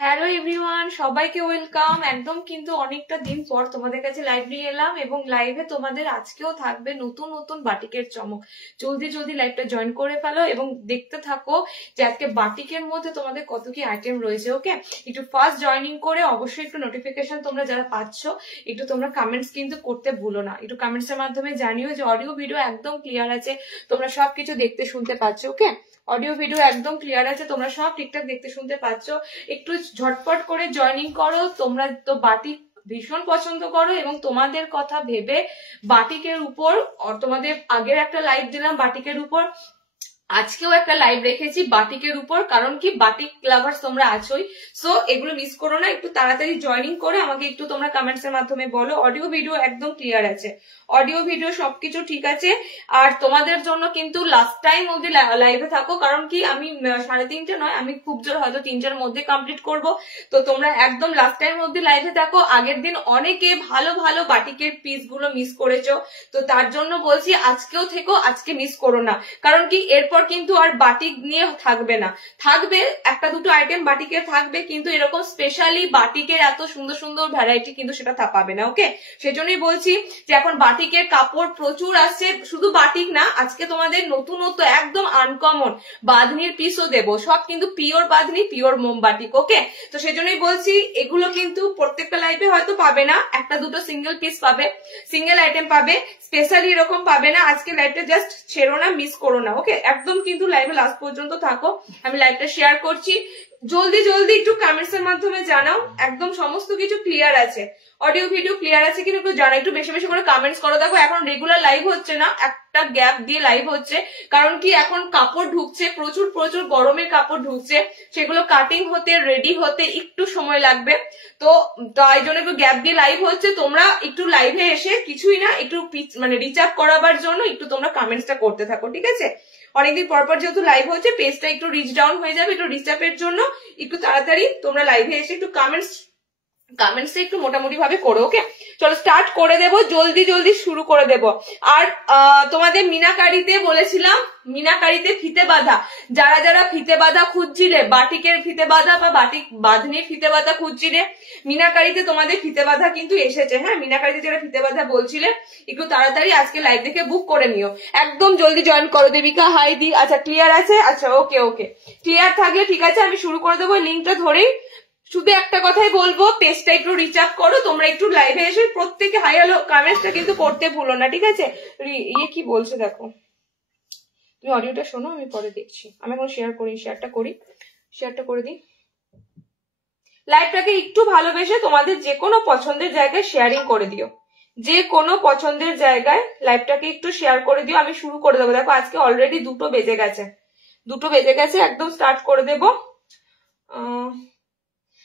Hello everyone, সবাইকে welcome. একদম কিন্তু অনেকটা দিন পর তোমাদের কাছে লাইভ নিয়ে এলাম এবং লাইভে তোমাদের আজকেও থাকবে নতুন নতুন বাটিকের চমক। জলদি জলদি লাইভটা জয়েন করে ফেলো এবং দেখতে থাকো যে আজকে বাটিকের মধ্যে তোমাদের কত কি আইটেম রয়েছে। ওকে, একটু ফার্স্ট জয়েনিং করে অবশ্যই একটু নোটিফিকেশন তোমরা যারা পাচ্ছ একটু তোমরা কমেন্টস কিন্তু করতে ভুলো না। একটু কমেন্টস এর মাধ্যমে জানিও যে অডিও ভিডিও একদম ক্লিয়ার আছে, তোমরা সবকিছু দেখতে শুনতে পাচ্ছ। ওকে, অডিও ভিডিও একদম ক্লিয়ার আছে, তোমরা সব ঠিকঠাক দেখতে শুনতে পাচ্ছ। একটু ঝটপট করে জয়েনিং করো। তোমরা তো বাটিক ভীষণ পছন্দ করো এবং তোমাদের কথা ভেবে বাটিকের উপর, তোমাদের আগের একটা লাইভ দিলাম বাটিকের উপর, আজকেও একটা লাইভ রেখেছি বাটিকের উপর। কারণ কি, বাটিক লাভার্স তোমরা আছোই, সো এগুলো মিস করো না। একটু তাড়াতাড়ি জয়েনিং করে আমাকে একটু তোমরা কমেন্টস এর মাধ্যমে বলো। অডিও ভিডিও একদম ক্লিয়ার আছে, অডিও ভিডিও সবকিছু ঠিক আছে। আর তোমাদের জন্য কিন্তু লাস্ট টাইম অবধি লাইভে থাকো, কারণ কি আমি 3:30 নয়, আমি খুব জোর হয়তো 3টার মধ্যে কমপ্লিট করব। তো তোমরা একদম লাস্ট টাইম অবধি লাইভে থাকো। আগের দিন অনেকে ভালো ভালো বাটিকের পিস গুলো মিস করেছো, তো তার জন্য বলছি আজকেও থেকো, আজকে মিস করো না। কারণ কি, এরপর কিন্তু আর বাটিক নিয়ে থাকবে না, থাকবে একটা দুটো আইটেম বাটিকের থাকবে, কিন্তু এরকম স্পেশালি বাটিকের এত সুন্দর সুন্দর ভ্যারাইটি কিন্তু সেটা পাবে না। ওকে, সেজন্যই বলছি যে এখন বাটিকের কাপড় প্রচুর আসছে। শুধু বাটিক না, আজকে তোমাদের নতুনত্ব একদম আনকমন বাঁধনির পিসও দেবো, সব কিন্তু পিওর বাঁধনি, পিওর মোম বাটিক। ওকে, তো সেজন্যই বলছি এগুলো কিন্তু প্রত্যেকটা লাইভে হয়তো পাবে না, একটা দুটো সিঙ্গেল পিস পাবে, সিঙ্গেল আইটেম পাবে, স্পেশালি এরকম পাবে না। আজকে লাইভটা জাস্ট ছেড়ো না, মিস করো না। ওকে, একদম কিন্তু লাইভে লাস্ট পর্যন্ত থাকো, আমি লাইভটা শেয়ার করছি। জলদি জলদি একটু কমেন্টস এর মাধ্যমে জানাও একদম সমস্ত কিছু ক্লিয়ার আছে, অডিও ভিডিও ক্লিয়ার আছে কিনা একটু জানাও। একটু বেশি বেশি করে কমেন্টস করো। দেখো এখন রেগুলার লাইভ হচ্ছে না, একটা গ্যাপ দিয়ে লাইভ হচ্ছে, কারণ কি এখন কাপড় ঢুকছে, প্রচুর প্রচুর গরমের কাপড় ঢুকছে, সেগুলো কাটিং হতে রেডি হতে একটু সময় লাগবে। তো তাই জন্য একটু গ্যাপ দিয়ে লাইভ হচ্ছে। তোমরা একটু লাইভে এসে কিছুই না, একটু মানে রিচ আপ করাবার জন্য একটু তোমরা কমেন্টসটা করতে থাকো, ঠিক আছে? অনেকদিন পরপর যেহেতু লাইভ হচ্ছে, পেজটা একটু রিচ ডাউন হয়ে যাবে, একটু রিচ আপের জন্য একটু তাড়াতাড়ি তোমরা লাইভে এসে একটু কমেন্টস একটু মোটামুটি ভাবে করো। ওকে, চলো স্টার্ট করে দেবো, জলদি জলদি শুরু করে দেব। আর তোমাদের মিনাকারিতে বলেছিলাম, মিনাকারিতে ফিতে বাঁধা, যারা যারা ফিতে বাঁধা খুঁজছিলে, বাটিকের ফিতে বাঁধা বা বাটিক বাঁধনির ফিতে বাঁধা খুঁজছিলে, মিনাকারিতে তোমাদের ফিতে বাঁধা কিন্তু এসেছে। হ্যাঁ, মিনাকারিতে যারা ফিতে বাঁধা বলছিলে একটু তাড়াতাড়ি আজকে লাইভ দেখে বুক করে নিও, একদম জলদি জয়েন করো। দেবিকা হাই দি, আচ্ছা ক্লিয়ার আছে, আচ্ছা ওকে ওকে, ক্লিয়ার থাকলে ঠিক আছে, আমি শুরু করে দেবো লিঙ্কটা ধরেই। শুধু একটা কথাই বলবো, পেজটা একটু রিচ আপ করো, তোমরা একটু লাইভে এসে প্রত্যেকে হাই হ্যালো কমেন্টসটা কিন্তু করতে ভুলো না, ঠিক আছে? ইয়ে কি বলছে দেখো, তুমি অডিওটা শোনো, আমি পরে দেখছি। আমি এখন শেয়ার করে দিই লাইভটাকে। একটু ভালোবেসে তোমাদের যে কোনো পছন্দের জায়গায় শেয়ারিং করে দিও, যে কোনো পছন্দের জায়গায় লাইভটাকে একটু শেয়ার করে দিও। আমি শুরু করে দেবো। দেখো আজকে অলরেডি 2টো বেজে গেছে, একদম স্টার্ট করে দেবো।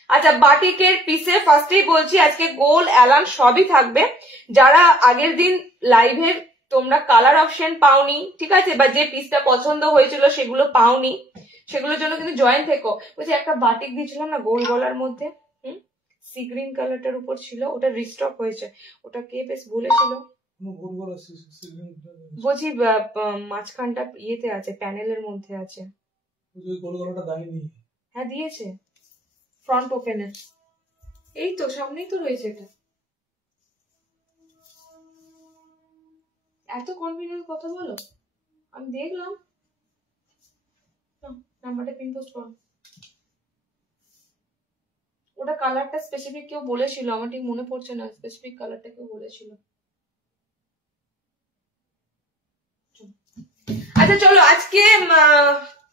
আচ্ছা, বাটিকের পিসে ফার্স্টেই বলছি আজকে গোল অ্যালান সবই থাকবে। যারা আগের দিন লাইভের তোমরা কালার অপশন পাওনি, ঠিক আছে, বা যে পিসটা পছন্দ হয়েছিল সেগুলো পাওনি, সেগুলোর জন্য কিন্তু জয়েন থেকো। বলছি একটা বাটিক দিয়েছিলাম না গোল গলার মধ্যে, সি গ্রিন কালারটার উপর ছিল, ওটা রিস্টক হয়েছে। ওটা কে বেশ বলেছিল, বলছি মাঝখানটা ইয়েতে আছে, প্যানেলের মধ্যে আছে। হ্যাঁ দিয়েছে, ফ্রন্ট ওপেনে, এই তো সামনেই তো রয়েছে। এটা এত কনভিনিয়েন্ট কথা বলো, আমি দেখলাম। নাম্বারটা পিন পোস্ট করো। ওটা কালারটা স্পেসিফিক কেউ বলেছিল, আমার ঠিক মনে পড়ছে না স্পেসিফিক কালারটা কেউ বলেছিল। আচ্ছা চলো আজকে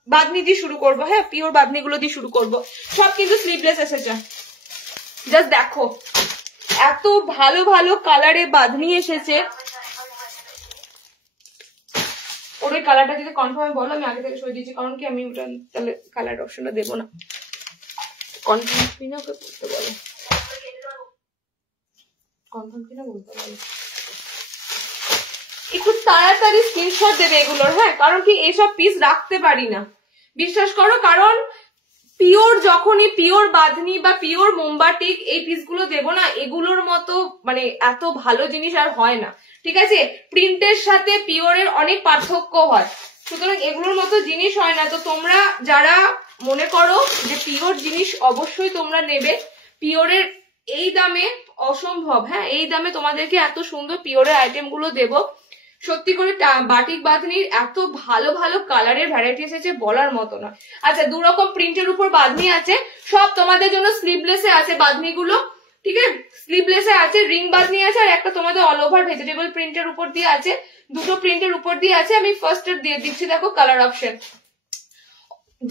বাঁধনি দিয়ে শুরু করবো। হ্যাঁ, পিওর বাঁধনি গুলো দিয়ে শুরু করবো। সব কিন্তু স্লিভলেস এসেছে, জাস্ট দেখো এত ভালো ভালো কালারে বাঁধনি এসেছে। ওর ওই কালারটা যদি কনফার্ম বলো, আমি আগে থেকে সরিয়ে দিয়েছি, কারণ কি আমি ওটা তাহলে কালার অপশনটা দেবো না। কনফার্ম কিনা ওকে বলতে বলো, কনফার্ম কিনা বলতে বলো। একটু তাড়াতাড়ি স্ক্রিনশট দেবে এগুলোর। হ্যাঁ, কারণ কি এইসব পিস রাখতে পারি না, বিশ্বাস করো। কারণ পিওর যখনই পিওর বাঁধনি বা পিওর মোমবাটিক এই পিসগুলো দেবো না, এগুলোর মতো মানে এত ভালো জিনিস আর হয় না, ঠিক আছে? প্রিন্টের সাথে পিওরের অনেক পার্থক্য হয়, সুতরাং এগুলোর মতো জিনিস হয় না। তো তোমরা যারা মনে করো যে পিওর জিনিস অবশ্যই তোমরা নেবে। পিওরের এই দামে অসম্ভব, হ্যাঁ এই দামে তোমাদেরকে এত সুন্দর পিওরের আইটেম গুলো দেবো। সত্যি করে বাটিক বাঁধনির এত ভালো ভালো কালারের ভ্যারাইটি এসেছে বলার মতো না। আচ্ছা, 2 রকম প্রিন্টের উপর বাঁধনি আছে, সব তোমাদের জন্য স্লিভলেসে আছে বাঁধনি গুলো, ঠিক আছে? স্লিভলেসে আছে, রিং বাঁধনি আছে, আর একটা তোমাদের অল ওভার ভেজিটেবল প্রিন্টের উপর দিয়ে আছে, দুটো প্রিন্টের উপর দিয়ে আছে। আমি ফার্স্ট দিয়ে দিচ্ছি, দেখো কালার অপশন,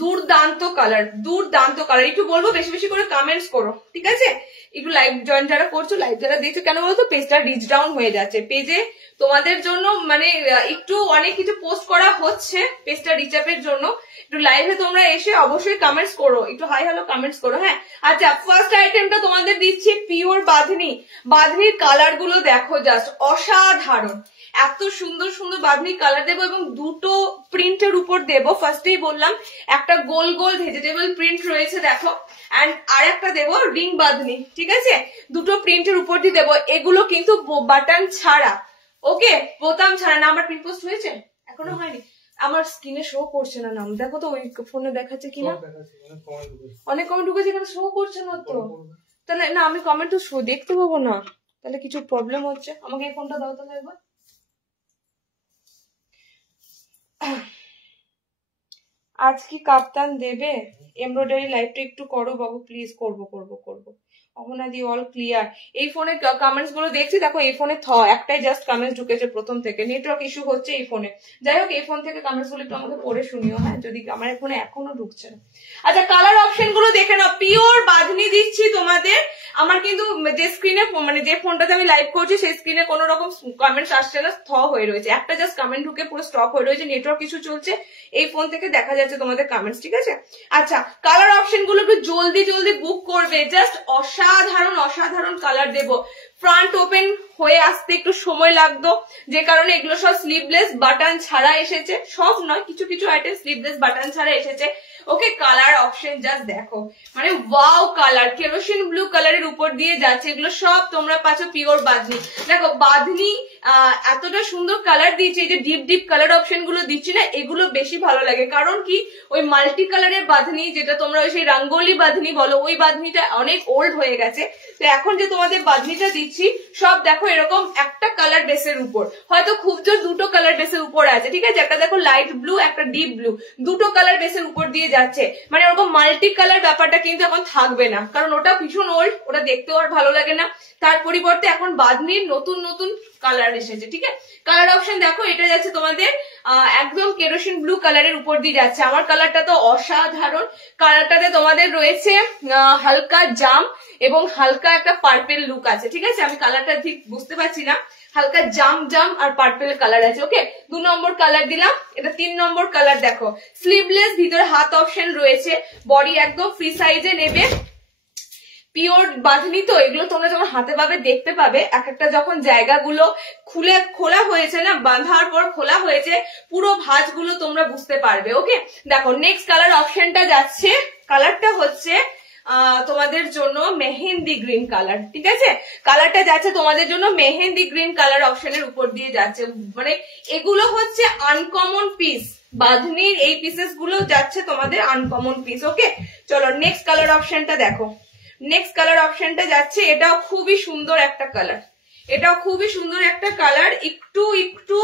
দুর্দান্ত কালার, দুর্দান্ত কালার। একটু বলবো বেশি বেশি করে কমেন্টস করো, ঠিক আছে? একটু লাইভ জয়েন যারা করছো, লাইভ যারা দেখছো, কেন বলতো পেজটা রিচ ডাউন হয়ে যাচ্ছে। পেজে তোমাদের জন্য মানে একটু অনেক কিছু পোস্ট করা হচ্ছে পেজটা রিচ আপের জন্য। একটু লাইভে তোমরা এসে অবশ্যই কমেন্টস করো, একটু হাই হ্যালো কমেন্টস করো, হ্যাঁ? আচ্ছা, ফার্স্ট আইটেমটা তোমাদের দিচ্ছি পিওর বাঁধনি। বাঁধনির কালার গুলো দেখো জাস্ট অসাধারণ, এত সুন্দর সুন্দর বাঁধনি কালার দেবো এবং দুটো প্রিন্টের উপর দেবো। ফার্স্টেই বললাম একটা গোল গোল ভেজিটেবল প্রিন্ট রয়েছে দেখো, এন্ড আর একটা দেবো রিং বাঁধনি, ঠিক আছে? দুটো প্রিন্টের উপর দিয়ে দেবো। এগুলো কিন্তু বাটন ছাড়া, ওকে, বোতাম ছাড়া না। আমার প্রিন্ট পোস্ট হয়েছে? এখনো হয়নি, আমার স্ক্রিনে শো করছে না নাম, দেখো তো ওই ফোনে দেখাচ্ছে কিনা। অনেক কমেন্ট ঢুকেছে, এখানে শো করছে না তো, তাহলে না আমি কমেন্ট তো শো দেখতে পাবো না, তাহলে কিছু প্রবলেম হচ্ছে। আমাকে এই ফোনটা দাও তাহলে একবার। আজ কি কাপ্তান দেবে? এমব্রয়ডারি লাইভটা একটু করো বাবু প্লিজ। করবো করবো করবো। অহনাদি অল ক্লিয়ার। এই ফোনে কমেন্টস গুলো দেখছি, দেখো এই ফোনে একটাই জাস্ট কমেন্টস ঢুকেছে প্রথম থেকে, নেটওয়ার্ক ইস্যু হচ্ছে এই ফোনে। যাই হোক, এই ফোন থেকে কমেন্টস গুলো একটু আমাকে পড়ে শুনিও, হ্যাঁ, যদি আমার ফোনে এখনো ঢুকছে না। আচ্ছা, কালার অপশন গুলো দেখে নাও। পিওর বাঁধনি দিচ্ছি তোমাদের। আমার কিন্তু যে স্ক্রিনে মানে যে ফোনটাতে আমি লাইভ করছি সেই স্ক্রিনে কোনো রকম কমেন্টস আসছে না, হয়ে রয়েছে। একটা জাস্ট কমেন্ট ঢুকে পুরো স্টপ হয়ে রয়েছে, নেটওয়ার্ক ইস্যু চলছে। এই ফোন থেকে দেখা যাচ্ছে তোমাদের কমেন্টস, ঠিক আছে? আচ্ছা, কালার অপশন গুলো একটু জলদি জলদি বুক করবে, জাস্ট অসাধারণ অসাধারণ কালার দেবো। ফ্রন্ট ওপেন হয়ে আসতে একটু সময় লাগতো, যে কারণে এগুলো সব স্লিভলেস বাটন ছাড়া এসেছে। সব নয়, কিছু কিছু আইটেম স্লিভলেস বাটন ছাড়া এসেছে। ওকে, কালার অপশন জাস্ট দেখো, মানে ওয়াও কালার, কেরোসিন ব্লু কালারের উপর দিয়ে যাচ্ছে। এগুলো সব তোমরা পাচ্ছ পিওর বাঁধনি। দেখো বাঁধনি এতটা সুন্দর কালার দিয়েছে, এই যে ডিপ ডিপ কালার অপশন গুলো দিচ্ছি না, এগুলো বেশি ভালো লাগে। কারণ কি, ওই মাল্টি কালারের বাঁধনি যেটা তোমরা ওই সেই রঙ্গোলি বাঁধনি বলো, ওই বাঁধনিটা অনেক ওল্ড হয়ে গেছে। তো এখন যে তোমাদের বাঁধনিটা দিচ্ছি সব দেখো এরকম একটা কালার বেসের উপর, হয়তো খুব জোর দুটো কালার বেসের উপর আছে, ঠিক আছে? একটা দেখো লাইট ব্লু, একটা ডিপ ব্লু, দুটো কালার বেসের উপর দিয়ে যাচ্ছে। মানে ওরকম মাল্টি কালার ব্যাপারটা কিন্তু এখন থাকবে না, কারণ ওটা ভীষণ ওল্ড, ওটা দেখতেও আর ভালো লাগে না। তার পরিবর্তে এখন বাঁধনির নতুন নতুন কালার এসেছে, ঠিক আছে? কালার অপশন দেখো, এটা যাচ্ছে তোমাদের একদম কেরোসিন ব্লু কালারের উপর দিয়ে যাচ্ছে। আমার কালারটা তো অসাধারণ। কালারটাতে তোমাদের রয়েছে হালকা জাম এবং হালকা একটা পার্পেল লুক আছে, ঠিক আছে? আমি কালারটা ঠিক বুঝতে পারছি না, হালকা জাম জাম আর পার্পেল কালার আছে। ওকে, 2 নম্বর কালার দিলাম। এটা 3 নম্বর কালার দেখো, স্লিভলেস, ভিতরে হাত অপশন রয়েছে, বডি একদম ফ্রি সাইজে নেবে। পিওর বাঁধনি তো, এগুলো তোমরা যখন হাতে পাবে দেখতে পাবে, এক একটা যখন জায়গাগুলো খোলা হয়েছে না, বাঁধার পর খোলা হয়েছে, পুরো ভাঁজগুলো তোমরা বুঝতে পারবে। ওকে, দেখো নেক্সট কালার অপশনটা যাচ্ছে, কালারটা হচ্ছে তোমাদের জন্য মেহেন্দি গ্রিন কালার, ঠিক আছে? কালারটা যাচ্ছে তোমাদের জন্য মেহেন্দি গ্রিন কালার অপশনের উপর দিয়ে যাচ্ছে। মানে এগুলো হচ্ছে আনকমন পিস, বাঁধনির এই পিসেস গুলো যাচ্ছে তোমাদের আনকমন পিস। ওকে, চলো নেক্সট কালার অপশনটা দেখো। নেক্সট কালার অপশনটা যাচ্ছে, এটাও খুবই সুন্দর একটা কালার, এটাও খুবই সুন্দর একটা কালার। একটু একটু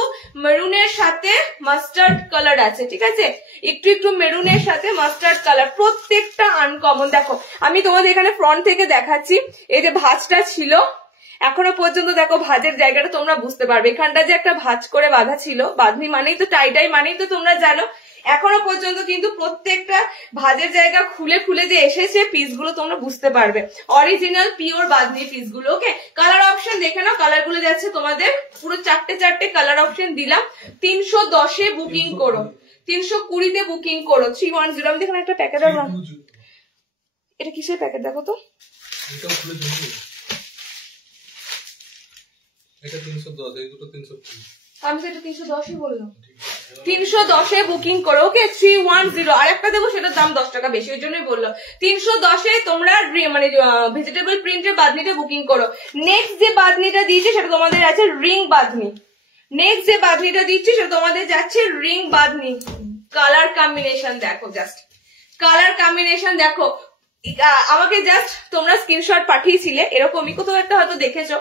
মেরুনের সাথে মাস্টার্ড কালার আছে, ঠিক আছে? একটু একটু মেরুনের সাথে মাস্টার্ড কালার, প্রত্যেকটা আনকমন। দেখো আমি তোমাদের এখানে ফ্রন্ট থেকে দেখাচ্ছি, এই যে ভাঁজটা ছিল এখনো পর্যন্ত, দেখো ভাঁজের জায়গাটা তোমরা বুঝতে পারবে। এখানটা যে একটা ভাঁজ করে বাঁধা ছিল, বাঁধনি মানেই তো টাইডাই মানেই তো তোমরা জানো, এখনো পর্যন্ত কিন্তু প্রত্যেকটা ভাঁজের জায়গা খুলে খুলে যে এসেছে পিসগুলো তোমরা বুঝতে পারবে, অরিজিনাল পিওর বাঁধনি পিসগুলো। ওকে, কালার অপশন দেখে নাও, কালার গুলো যাচ্ছে তোমাদের পুরো চারটে কালার অপশন দিলাম। 310-এ বুকিং করো, 320-তে বুকিং করো। 310, আমি দেখুন একটা প্যাকেট আর, এটা কিসের প্যাকেট দেখো তো, এটা 310, এই দুটো 320, আমি তো এটা 310-ই বললাম। 310-এ বুকিং করো। ওকে, 310। আর একটা দেবো, সেটার দাম 10 টাকা বেশি, ওই জন্যই বললো। 310-এ তোমরা মানে ভেজিটেবল প্রিন্টের বাঁধনিটা বুকিং করো। নেক্সট যে বাঁধনিটা দিয়েছে সেটা তোমাদের আছে রিং বাঁধনি। নেক্সট যে বাঁধনিটা দিচ্ছি সেটা তোমাদের যাচ্ছে রিং বাঁধনি। কালার কম্বিনেশন দেখো জাস্ট, কালার কম্বিনেশন দেখো, আমাকে জাস্ট তোমরা স্ক্রিনশট পাঠিয়েছিলে এরকমই কোথাও একটা হয়তো দেখেছো,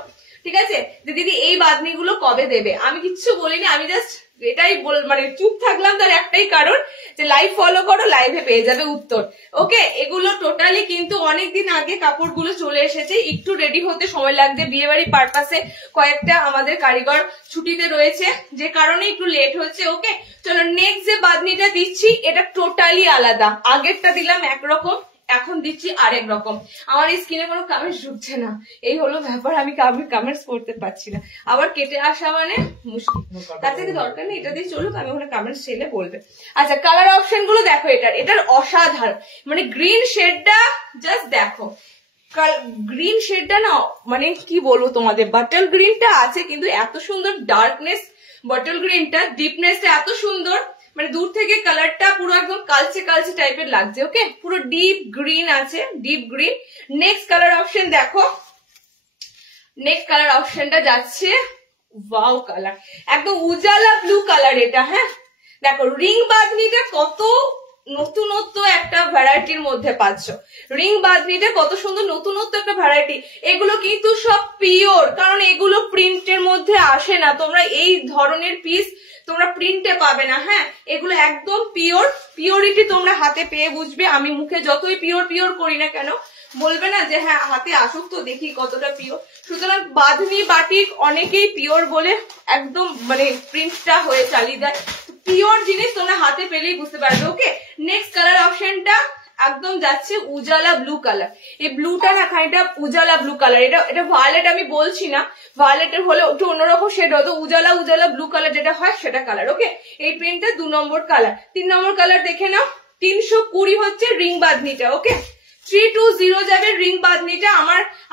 ঠিক আছে, যে দিদি এই বাদনিগুলো কবে দেবে। আমি কিচ্ছু বলিনি, আমি জাস্ট এটাই মানে চুপ থাকলাম, তার একটাই কারণ যে লাইভ ফলো করো, লাইভে পেয়ে যাবে উত্তর। ওকে, এগুলো টোটালি কিন্তু অনেকদিন আগে কাপড়গুলো চলে এসেছে, একটু রেডি হতে সময় লাগছে, বিয়ে বাড়ি পারপাসে কয়েকটা আমাদের কারিগর ছুটিতে রয়েছে, যে কারণে একটু লেট হচ্ছে। ওকে, চলো নেক্সট যে বাদনিটা দিচ্ছি এটা টোটালি আলাদা, আগেরটা দিলাম একরকম, এখন দিচ্ছি আরেক রকম। আমার এই স্ক্রিনে কোনো কমেন্টস ঢুকছে না, এই হলো ব্যাপার, আমি কমেন্টস করতে পারছি না, আবার কেটে আসা মানে মুশকিল, তার থেকে দরকার নেই, এটা দিয়ে চলুক, আমি ওখানে কমেন্টস ছেলে বলবে। আচ্ছা, কালার অপশন গুলো দেখো, এটার অসাধারণ, মানে গ্রিন শেডটা জাস্ট দেখো, গ্রিন শেডটা না মানে কি বলবো তোমাদের, বাটল গ্রিনটা আছে কিন্তু এত সুন্দর ডার্কনেস, বটল গ্রিনটা ডিপনেসটা এত সুন্দর, মানে দূর থেকে কালারটা পুরো একদম কালচে কালচে টাইপের লাগছে। ওকে, পুরো ডিপ গ্রিন আছে, deep green. Next colour option দেখো, নেক্সট কালার অপশনটা যাচ্ছে ওয়াও কালার, একদম উজালা ব্লু কালার এটা। হ্যাঁ দেখো, রিং বাঁধনিটা কত নতুনত্ব একটা ভ্যারাইটির মধ্যে পাচ্ছ, রিং বাঁধনিটা কত সুন্দর নতুনত্ব একটা ভ্যারাইটি। এগুলো কিন্তু সব পিওর, কারণ এগুলো প্রিন্টের মধ্যে আসে না, তোমরা এই ধরনের পিস তোমরা প্রিন্টে পাবে না। হ্যাঁ, এগুলো একদম পিওর, পিওরিটি তোমরা হাতে পেয়ে বুঝবে। আমি মুখে যতই পিওর পিওর করি না কেন, বলবে না যে হ্যাঁ হাতে আসুক তো দেখি কতটা পিওর। সুতরাং বাঁধনি বাটিক অনেকেই পিওর বলে একদম মানে প্রিন্টটা হয়ে চালিয়ে দেয়, পিওর জিনিস তোমরা হাতে পেলেই বুঝতে পারবে। ওকে, নেক্সট কালার অপশনটা একদম যাচ্ছে উজালা ব্লু কালার। এই ব্লুটা না খানিকটা উজালা ব্লু কালার, এটা ভায়োলেট আমি বলছি না, ভায়োলেটের হলে একটু অন্যরকম শেড হতো, উজালা উজালা ব্লু কালার যেটা হয় সেটা কালার। ওকে, এই প্রিন্টটা 2 নম্বর কালার। 3 নম্বর কালার দেখে নাও, 320 হচ্ছে রিং বাঁধনিটা। ওকে, 320 যাবে রিং বাঁধনিটা।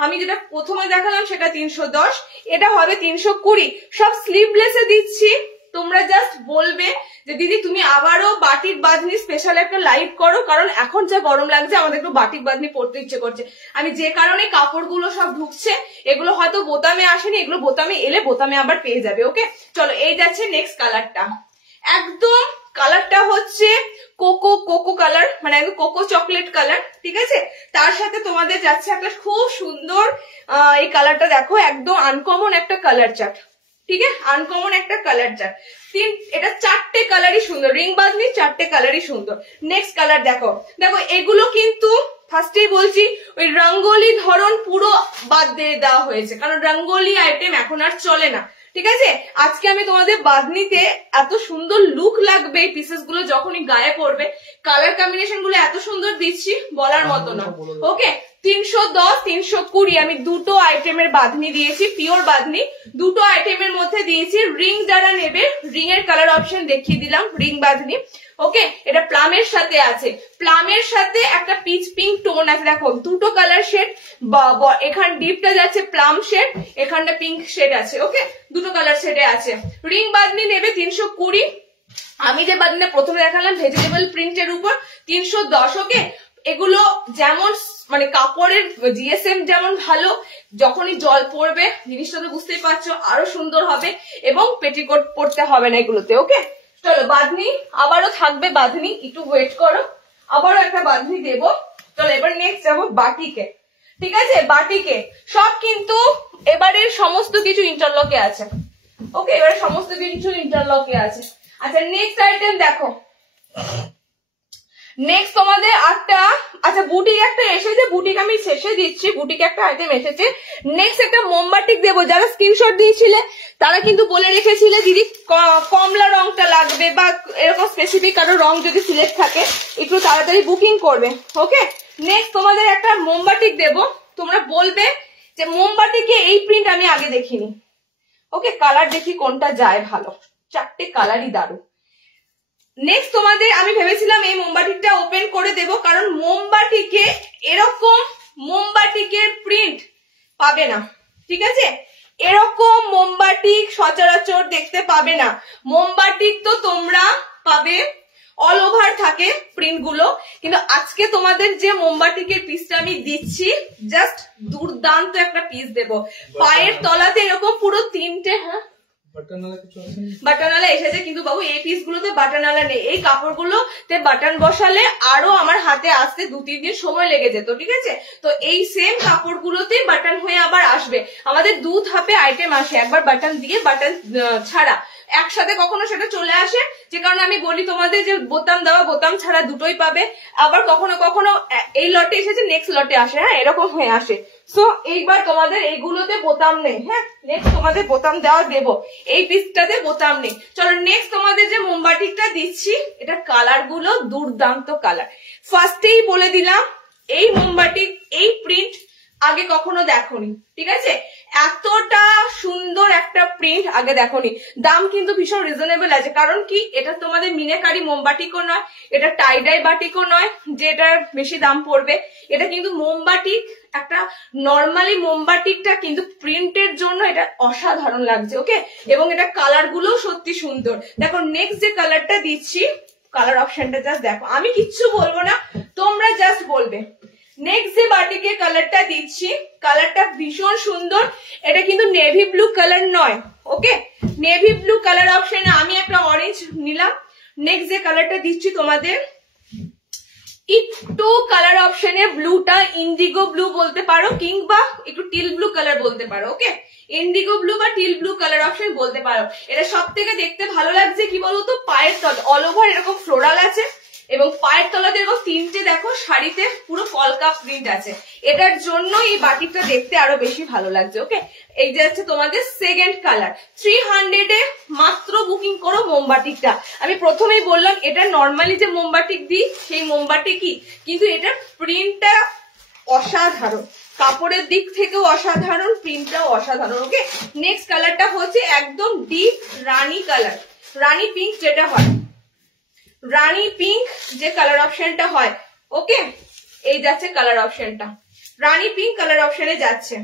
আমি যেটা প্রথমে দেখালাম সেটা 310, এটা হবে 320। সব স্লিভলেসে দিচ্ছি, তোমরা জাস্ট বলবে যে দিদি তুমি আবারও বাটিক বাঁধনি স্পেশাল একটা লাইভ করো, কারণ এখন যা গরম লাগছে আমাদের একটু বাটিক বাঁধনি পড়তে ইচ্ছে করছে। আমি যে কারণে কাপড়গুলো সব ঢুকছে, এগুলো হয়তো বোতামে আসেনি, এগুলো বোতামে এলে বোতামে আবার পেয়ে যাবে। ওকে, চলো এই যাচ্ছে নেক্সট কালারটা, একদম কালারটা হচ্ছে কোকো কালার, মানে একদম কোকো চকলেট কালার, ঠিক আছে। তার সাথে তোমাদের যাচ্ছে একটা খুব সুন্দর এই কালারটা দেখো, একদম আনকমন একটা কালার চার্ট, ঠিক আছে, আনকমন একটা কালার চার্ট। এটা 4টে কালারই সুন্দর, রিং বাঁধনি 4টে কালারই সুন্দর। নেক্সট কালার দেখো, দেখো এগুলো কিন্তু ফার্স্টেই বলছি ওই রঙ্গোলি ধরন পুরো বাদ দিয়ে দেওয়া হয়েছে, কারণ রঙ্গোলি আইটেম এখন আর চলে না, ঠিক আছে। আজকে আমি তোমাদের বাঁধনিতে এত সুন্দর লুক লাগবে এই পিসেস গুলো যখনই গায়ে পড়বে, কালার কম্বিনেশন গুলো এত সুন্দর দিচ্ছি বলার মতো না। ওকে, 310 320 আমি দুটো আইটেমের বাঁধনি দিয়েছি, পিওর বাঁধনি দুটো আইটেমের মধ্যে দিয়েছি। রিং যারা নেবে, রিং এর কালার অপশন দেখিয়ে দিলাম, রিং বাঁধনি। ওকে, এটা প্লামের সাথে আছে, প্লামের সাথে একটা পিচ পিঙ্ক টোন আছে, দেখো দুটো কালার শেড, এখান ডিপটা যাচ্ছে প্লাম শেড, এখানটা পিঙ্ক শেড আছে। ওকে, দুটো কালার শেডে আছে। রিং বাঁধনি নেবে 320, আমি যে বাঁধনি প্রথমে দেখালাম ভেজিটেবল প্রিন্টের উপর 310। ওকে, এগুলো যেমন মানে কাপড়ের জিএসএম যেমন ভালো, যখনই জল পড়বে জিনিসটা তো বুঝতেই পারছো আরো সুন্দর হবে, এবং পেটিকোট পরতে হবে না এগুলোতে। ওকে, চলো বাঁধনি আবারও থাকবে, বাঁধনি একটু ওয়েট করো, আবারও একটা বাঁধনি দেবো। চলো এবার নেক্সট যাবো বাটিকে, ঠিক আছে। বাটিকে সব কিন্তু এবারে সমস্ত কিছু ইন্টারলকে আছে। ওকে, এবারে সমস্ত কিছু ইন্টারলকে আছে। আচ্ছা, নেক্সট আইটেম দেখো, নেক্সট তোমাদের একটা, আচ্ছা বুটিক একটা এসেছে, বুটিক আমি শেষে দিচ্ছি, বুটিক একটা আইটেম এসেছে। নেক্সট একটা মোমবাটিক দেবো, যারা স্ক্রিনশট দিয়েছিলে তারা কিন্তু বলে রেখেছিলে দিদি কমলা রংটা লাগবে, বা এরকম স্পেসিফিক কারো রং যদি সিলেক্ট থাকে একটু তাড়াতাড়ি বুকিং করবে। ওকে, নেক্সট তোমাদের একটা মোমবাটিক দেবো, তোমরা বলবে যে মোমবাটিকে এই প্রিন্ট আমি আগে দেখিনি। ওকে, কালার দেখি কোনটা যায় ভালো, 4টে কালারই দারুণ। নেক্সট তোমাদের আমি ভেবেছিলাম এই মোমবাটিকটা ওপেন করে দেব, কারণ মোমবাটিকে এরকম মোমবাটিকের প্রিন্ট পাবে না, ঠিক আছে। এরকম মোমবাটিক সচরাচর দেখতে পাবে না। মোমবাটিক তো তোমরা পাবে অল ওভার থাকে প্রিন্ট গুলো, কিন্তু আজকে তোমাদের যে মোমবাটিকের পিসটা আমি দিচ্ছি জাস্ট দুর্দান্ত একটা পিস দেব। পায়ের তলাতে এরকম পুরো 3টে, হ্যাঁ বাটনওয়ালা এসেছে, কিন্তু বাবু এই পিস গুলোতে বাটনওয়ালা নেই। এই কাপড়গুলোতে বাটন বসালে আরো আমার হাতে আসতে 2-3 দিন সময় লেগে যেত, ঠিক আছে? তো এই সেম কাপড়গুলোতে বাটন হয়ে আবার আসবে। আমাদের 2 ধাপে আইটেম আসে, একবার বাটন দিয়ে বাটন ছাড়া, একসাথে কখনো সেটা চলে আসে, যে কারণে আমি বলি তোমাদের যে বোতাম দেওয়া বোতাম ছাড়া দুটোই পাবে। আবার কখনো কখনো এই লটে এসেছে নেক্সট লটে আসে, হ্যাঁ এরকম হয়ে আসে। সো এইবার তোমাদের এইগুলোতে বোতাম নেই, হ্যাঁ নেক্সট তোমাদের বোতাম দেওয়া দেবো, এই পিসটাতে বোতাম নেই। চলো নেক্সট তোমাদের যে মোমবাটিকটা দিচ্ছি, এটা কালার গুলো দুর্দান্ত কালার। ফার্স্টেই বলে দিলাম এই মোমবাটিক এই প্রিন্ট আগে কখনো দেখোনি, ঠিক আছে? এতটা সুন্দর একটা প্রিন্ট আগে দেখোনি। দাম কিন্তু ভীষণ রিজনেবল আছে, কারণ কি এটা তোমাদের মিনাকারি মোমবাটিকও নয়, এটা টাইডাই বাটিকও নয় যে এটার বেশি দাম পড়বে। এটা কিন্তু মোমবাটিক, একটা নর্মালি মোমবাটিকটা কিন্তু প্রিন্টের জন্য এটা অসাধারণ লাগছে, ওকে? এবং এটা কালার গুলো সত্যি সুন্দর। দেখো নেক্সট যে কালারটা দিচ্ছি, কালার অপশনটা জাস্ট দেখো, আমি কিচ্ছু বলবো না, তোমরা জাস্ট বলবে। নেক্সট যে বাটিকের কালারটা দিচ্ছি, কালারটা ভীষণ সুন্দর। এটা কিন্তু নেভি ব্লু কালার নয়, ওকে? নেভি ব্লু কালার অপশনে আমি একটা অরেঞ্জ নিলাম। নেক্সট যে কালারটা দিচ্ছি তোমাদের, একটু কালার অপশনে ব্লুটা ইন্ডিগো ব্লু বলতে পারো, কিংবা একটু টিল ব্লু কালার বলতে পারো, ওকে? ইন্ডিগো ব্লু বা টিল ব্লু কালার অপশন বলতে পারো। এটা সব থেকে দেখতে ভালো লাগছে কি বলতো, পায়ের তল অল ওভার এরকম ফ্লোরাল আছে, এবং পায়ের তলাতে এরকম 3টে দেখো শাড়িতে পুরো কলকা প্রিন্ট আছে, এটার জন্য এই বাটিকটা দেখতে আরো বেশি ভালো লাগছে, ওকে? এই যে হচ্ছে তোমাদের সেকেন্ড কালার। 300 এ মাত্র বুকিং করো মোমবাটিকটা। আমি প্রথমেই বললাম এটা নর্মালি যে মোমবাটিক দিই সেই মোমবাটিকই, কিন্তু এটার প্রিন্টটা অসাধারণ, কাপড়ের দিক থেকেও অসাধারণ, প্রিন্টটাও অসাধারণ, ওকে? নেক্সট কালারটা হচ্ছে একদম ডিপ রানী কালার, রানী পিঙ্ক যেটা হয়, রানী পিঙ্ক যে কালার অপশনটা হয়, ওকে? এই যাচ্ছে কালার অপশনটা, রানী পিঙ্ক কালার অপশনে যাচ্ছে।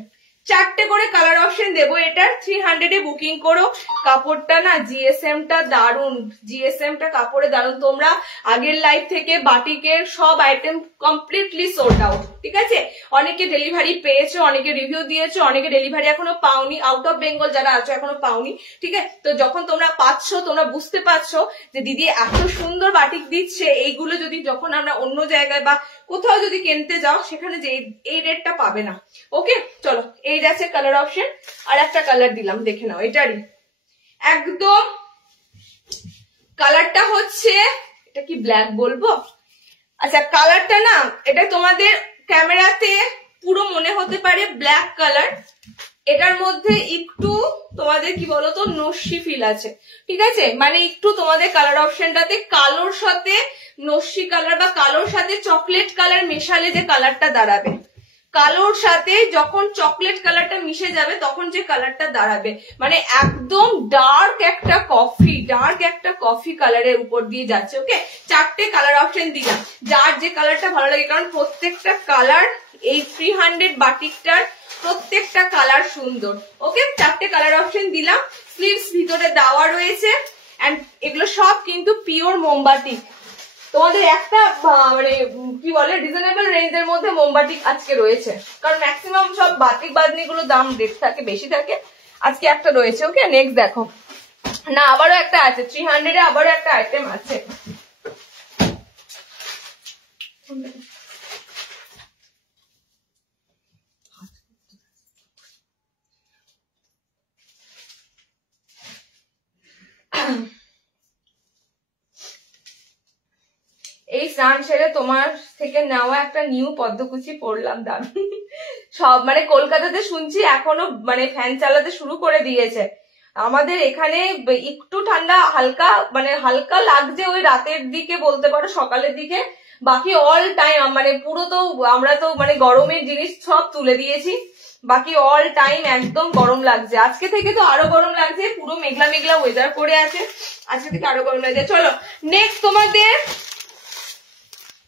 4টে করে কালার অপশন দেবো এটার। 300 এ বুকিং করো। কাপড়টা না জিএসএম টা দারুন, জিএসএম টা কাপড়ে দারুন। তোমরা আগের লাইভ থেকে বাটিকের সব আইটেম কমপ্লিটলি সোল্ড আউট, ঠিক আছে? অনেকে ডেলিভারি পেয়েছো, অনেকে রিভিউ দিয়েছো, অনেকে ডেলিভারি এখনো পাওনি, আউট অফ বেঙ্গল যারা আছো এখনো পাওনি, ঠিক আছে? তো যখন তোমরা পাচ্ছ, তোমরা বুঝতে পারছো যে দিদি এত সুন্দর বাটিক দিচ্ছে, এইগুলো যদি যখন আমরা অন্য জায়গায় বা কোথাও যদি কিনতে যাও, সেখানে যে এই রেটটা পাবে না, ওকে? চলো এই যাচ্ছে কালার অপশন। আর একটা কালার দিলাম, দেখে নাও, এটারই একদম কালারটা হচ্ছে, এটা কি ব্ল্যাক বলবো? আচ্ছা কালারটা না, এটা তোমাদের ক্যামেরাতে পুরো মনে হতে পারে ব্ল্যাক কালার, এটার মধ্যে একটু তোমাদের কি বলতো নস্যি ফিল আছে, ঠিক আছে? মানে একটু তোমাদের কালার অপশনটাতে কালোর সাথে নস্যি কালার বা কালোর সাথে চকলেট কালার মেশালে যে কালারটা দাঁড়াবে, কালোর সাথে যখন চকলেট কালারটা মিশে যাবে তখন যে কালারটা দাঁড়াবে, মানে একদম ডার্ক একটা কফি কালারের উপর দিয়ে যাচ্ছে, ওকে? 4টে কালার অপশন দিলাম, যার যে কালারটা ভালো লাগে, কারণ প্রত্যেকটা কালার এই 300 বাটিকটার প্রত্যেকটা কালার সুন্দর, ওকে? 4টে কালার অপশন দিলাম। স্লিভস ভিতরে দেওয়া রয়েছে, এন্ড এগুলো সব কিন্তু পিওর মোমবাটিক। তোমাদের একটা মানে কি বলে রিজনেবল রেঞ্জের মধ্যে মোমবাটিক আজকে রয়েছে, কারণ ম্যাক্সিমাম সব বাটিক বাদনি গুলো দাম রেট থাকে বেশি থাকে, আজকে একটা রয়েছে, ওকে? নেক্সট দেখো না, আবারও একটা আছে 300 এ, আবারও একটা আইটেম আছে। এই স্নান সেরে তোমার থেকে নেওয়া একটা নিউ পদ্মকুচি পরলাম, দারুন। সব মানে কলকাতাতে শুনছি এখনো মানে ফ্যান চালাতে শুরু করে দিয়েছে। আমাদের এখানে একটু ঠান্ডা হালকা মানে হালকা লাগছে ওই রাতের দিকে বলতে পারো, সকালের দিকে, বাকি অল টাইম মানে পুরো তো আমরা তো মানে গরমের জিনিস সব তুলে দিয়েছি, বাকি অল টাইম একদম গরম লাগছে। আজকে থেকে তো আরো গরম লাগছে, পুরো মেঘলা মেঘলা ওয়েদার করে আছে, আজকে থেকে আরো গরম লাগছে। চলো নেক্সট তোমাদের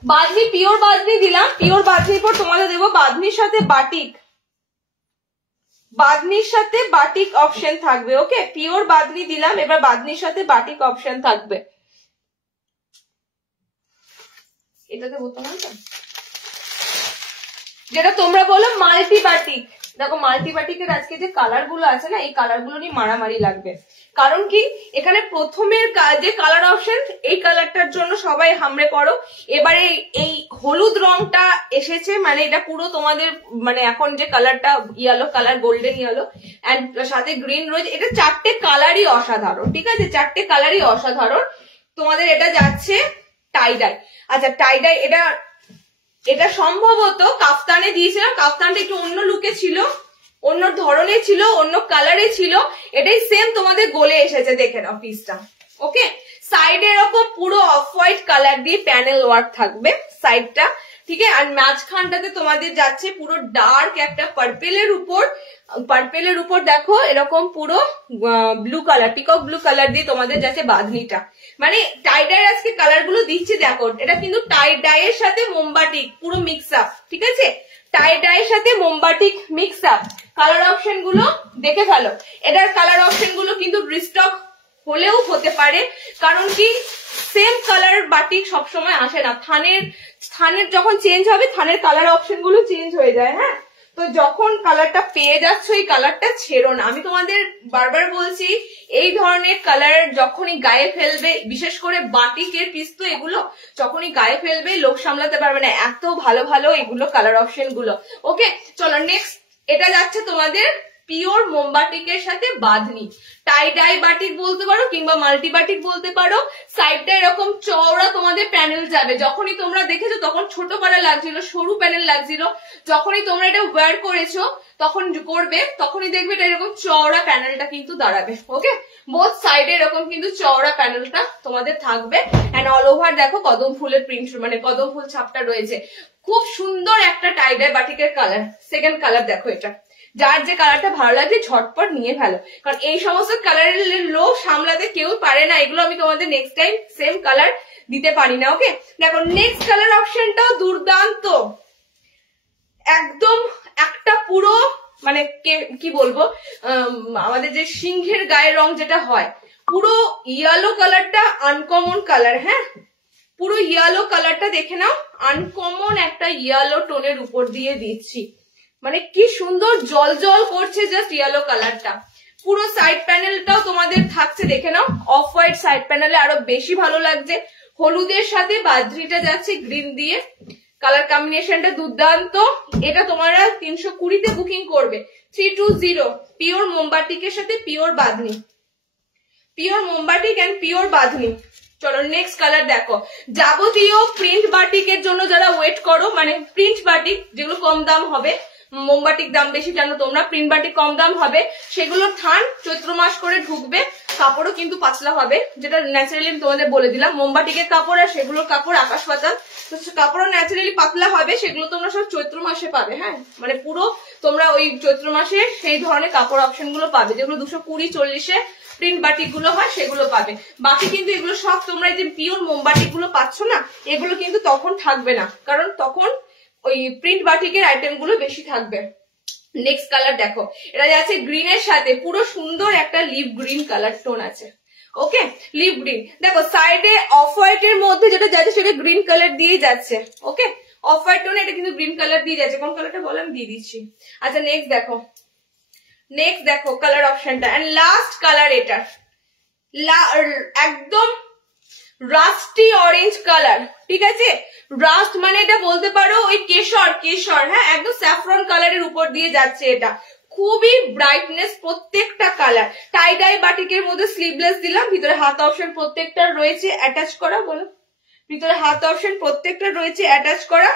বাঁধনি, পিওর বাঁধনি দিলাম। পিওর বাঁধনির পর তোমাদের দেবো বাঁধনির সাথে বাটিক, বাঁধনির সাথে বাটিক অপশন থাকবে, ওকে? পিওর বাঁধনি দিলাম, এবার বাঁধনির সাথে বাটিক অপশন থাকবে। এটাতে বোতাম যেটা তোমরা বলো মাল্টি বাটিক, দেখো মাল্টি বাটিকের আজকে যে কালার গুলো আছে না, এই কালার গুলো নিয়ে মারামারি লাগবে, কারণ কি এখানে প্রথমের যে কালার অপশন এই কালারটার জন্য সবাই হামড়ে পড়ো। এবারে এই হলুদ রংটা এসেছে, মানে এটা পুরো তোমাদের মানে এখন যে কালারটা yellow colour, golden yellow and সাথে গ্রিন রয়েছে, এটা চারটে কালারই অসাধারণ, ঠিক আছে, চারটে কালারই অসাধারণ। তোমাদের এটা যাচ্ছে টাই ডাই। আচ্ছা টাই ডাই এটা সম্ভবত কাফতানে দিয়েছিলাম, কাফতানটা একটু অন্য লুকে ছিল, অন্য ধরনের ছিল, অন্য কালারে ছিল, এটাই সেম তোমাদের গোলে এসেছে, দেখে নাও পিসটা। ওকে, সাইডে এরকম পুরো অফ হোয়াইট কালার দিয়ে প্যানেল ওয়ার্ক থাকবে সাইডটা, ঠিক আছে। আর মাঝখানটাতে তোমাদের যাচ্ছে পুরো ডার্ক একটা পার্পেলের উপর দেখো এরকম পুরো blue colour, peacock blue colour দিয়ে তোমাদের যাচ্ছে বাঁধনিটা। মানে টাই ডাই আজকে কালার গুলো দিচ্ছি দেখো, এটা কিন্তু টাই ডাই এর সাথে মোমবাটিক পুরো মিক্স আপ, ঠিক আছে, টাই ডাই এর সাথে মোমবাটিক মিক্স আপ। কালার অপশন গুলো দেখে ফেলো, এটার কালার অপশন গুলো কিন্তু রিস্টক হলেও হতে পারে, কারণ কি সেম কালার বাটিক সবসময় আসে না, থানের যখন চেঞ্জ হবে থানের কালার অপশন গুলো চেঞ্জ হয়ে যায়। হ্যাঁ, তো যখন কালারটা পেয়ে যাচ্ছ এই কালারটা ছেড়ো না। আমি তোমাদের বারবার বলছি এই ধরনের কালার যখনই গায়ে ফেলবে, বিশেষ করে বাটিকের পিস তো এগুলো, যখনই গায়ে ফেলবে লোক সামলাতে পারবে না, এত ভালো ভালো এগুলো কালার অপশন গুলো। ওকে চলো নেক্সট, এটা যাচ্ছে তোমাদের পিওর মোমবাটিকের সাথে বাঁধনি, টাই ডাই বাটিক বলতে পারো কিংবা মাল্টি বাটিক বলতে পারো। সাইডটা এরকম চওড়া তোমাদের প্যানেল যাবে, যখনই তোমরা দেখেছো তখন ছোট পাড়া লাগছিল, সরু প্যানেল লাগছিল, যখনই তোমরা এটা ওয়্যার করেছো তখনই দেখবে এটা এরকম চওড়া প্যানেলটা কিন্তু দাঁড়াবে। ওকে, বোথ সাইডে এরকম কিন্তু চওড়া প্যানেলটা তোমাদের থাকবে এন্ড অল ওভার দেখো কদম ফুলের প্রিন্ট, মানে কদম ফুল ছাপটা রয়েছে। খুব সুন্দর একটা টাই ডাই বাটিকের কালার। সেকেন্ড কালার দেখো, এটা যার যে কালারটা ভালো লাগে ঝটপট নিয়ে ফেলো, কারণ এই সমস্ত কালারের লোক সামলাতে কেউ পারে না, এগুলো আমি তোমাদের নেক্সট টাইম সেম কালার দিতে পারি না। ওকে দেখো নেক্সট কালার অপশনটাও দুর্দান্ত, একদম একটা পুরো মানে কি বলবো, আমাদের যে সিংহের গায়ের রং যেটা হয়, পুরো ইয়েলো কালারটা আনকমন কালার। হ্যাঁ, পুরো ইয়েলো কালারটা দেখে নাও, আনকমন একটা ইয়েলো টোনের উপর দিয়ে দিচ্ছি, মানে কি সুন্দর জল জল করছে জাস্ট ইয়েলো কালারটা। পুরো সাইড প্যানেলটাও তোমাদের থাকছে, দেখে নাও অফ হোয়াইট সাইড প্যানেলে আরো বেশি ভালো লাগছে, হলুদের সাথে বাদ্রিটা যাচ্ছে গ্রিন দিয়ে, কালার কম্বিনেশনটা দুর্দান্ত। এটা তোমরা 320-তে বুকিং করবে, 320 পিওর মোমবাটিকের সাথে পিওর বাঁধনি, পিওর মোমবাটিক এন্ড পিওর বাঁধনি। চলো নেক্সট কালার দেখো, যাবতীয় প্রিন্ট বাটিকের জন্য যারা ওয়েট করো, মানে প্রিন্ট বাটিক যেগুলো কম দাম হবে, মোমবাটিক দাম বেশি জানো তোমরা, প্রিন্ট বাটিক কম দাম হবে, সেগুলোর থান চৈত্র মাস করে ঢুকবে, কাপড়ও কিন্তু পাতলা হবে, যেটা ন্যাচারালি তোমাদের বলে দিলাম। মোমবাটিকের কাপড় আর সেগুলোর কাপড় আকাশ পাতাল, তো কাপড়ও ন্যাচারালি পাতলা হবে, সেগুলো তোমরা সব চৈত্র মাসে পাবে। হ্যাঁ, মানে পুরো তোমরা ওই চৈত্র মাসে সেই ধরনের কাপড় অপশন গুলো পাবে, যেগুলো 220-40-এ প্রিন্ট বাটিক গুলো হয় সেগুলো পাবে। বাকি কিন্তু এগুলো সব তোমরা এই যে পিওর মোমবাটিক গুলো পাচ্ছ না, এগুলো কিন্তু তখন থাকবে না, কারণ তখন ওই প্রিন্ট বাটিকের আইটেম গুলো বেশি থাকবে। নেক্সট কালার দেখো, এটা যাচ্ছে গ্রিনের সাথে পুরো সুন্দর একটা লিভ গ্রিন কালার টোন আছে। ওকে, লিভ গ্রিন দেখো, সাইডে অফ হোয়াইট এর মধ্যে যেটা যাচ্ছে সেটা গ্রিন কালার দিয়ে যাচ্ছে। ওকে, অফ হোয়াইট টোনে এটা কিন্তু গ্রিন কালার দিয়ে যাচ্ছে, কোন কালারটা বলো আমি দিয়ে দিচ্ছি। আচ্ছা নেক্সট দেখো কালার অপশনটা এন্ড লাস্ট কালার, এটা একদম রাস্টি অরেঞ্জ কালার, ঠিক আছে, রাস্ট মানে এটা বলতে পারো ওই কেশর, হ্যাঁ, একদম স্যাফরন কালারের উপর দিয়ে যাচ্ছে, এটা খুবই ব্রাইটনেস প্রত্যেকটা কালার। টাই ডাই বাটিকের মধ্যে স্লিভলেস দিলাম, ভিতরে হাত অপশন প্রত্যেকটা রয়েছে অ্যাটাচ করা, বলো ভিতরে হাত অপশন প্রত্যেকটা রয়েছে অ্যাটাচ করা।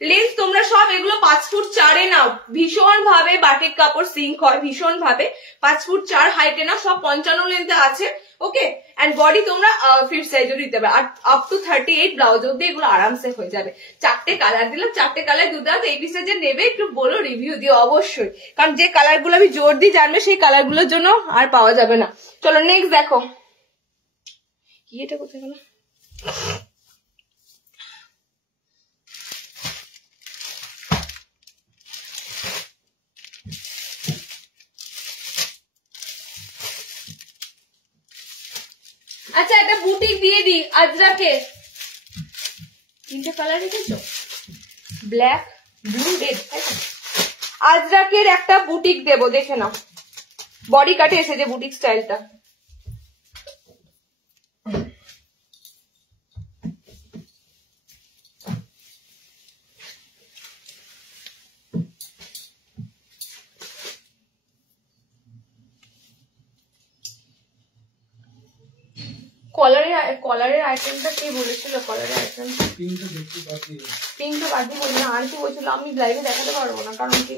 লেন্থ তোমরা সব এগুলো 5 ফুট 4-এ নাও, ভীষণ ভাবে বাটিক কাপড় সিঙ্ক হয়, ভীষণ ভাবে 5 ফুট 4 হাইটে না, সব 55 লেন্থে আছে। ওকে, এন্ড বডি তোমরা ফিট সাইজও দিতে পারবে, আর আপ টু 38 ব্লাউজ অব্দি এগুলো আরামসে হয়ে যাবে। চারটে কালার দিলাম, চারটে কালার দুর্দান্ত। এই পিসে যে নেবে একটু বলো, রিভিউ দিও অবশ্যই, কারণ যে কালার গুলো আমি জোর দিয়ে জানবে সেই কালার গুলোর জন্য আর পাওয়া যাবে না। চলো নেক্সট দেখো, কি এটা কোথায় গেল, আচ্ছা এটা বুটিক দিয়ে দিই, আজরাকে 3টে কালার রেখেছো, ব্ল্যাক, ব্লু, রেড, আজরাকের একটা বুটিক দেবো, দেখে নাও বডি কাটে এসেছে বুটিক স্টাইলটা, কলারের আইটেমটা কে বলেছিল? কলারের আইটেম পিঙ্কটা বাকি বলি না, আর কি বলছিল আমি লাইভে দেখাতে পারবো না, কারণ কি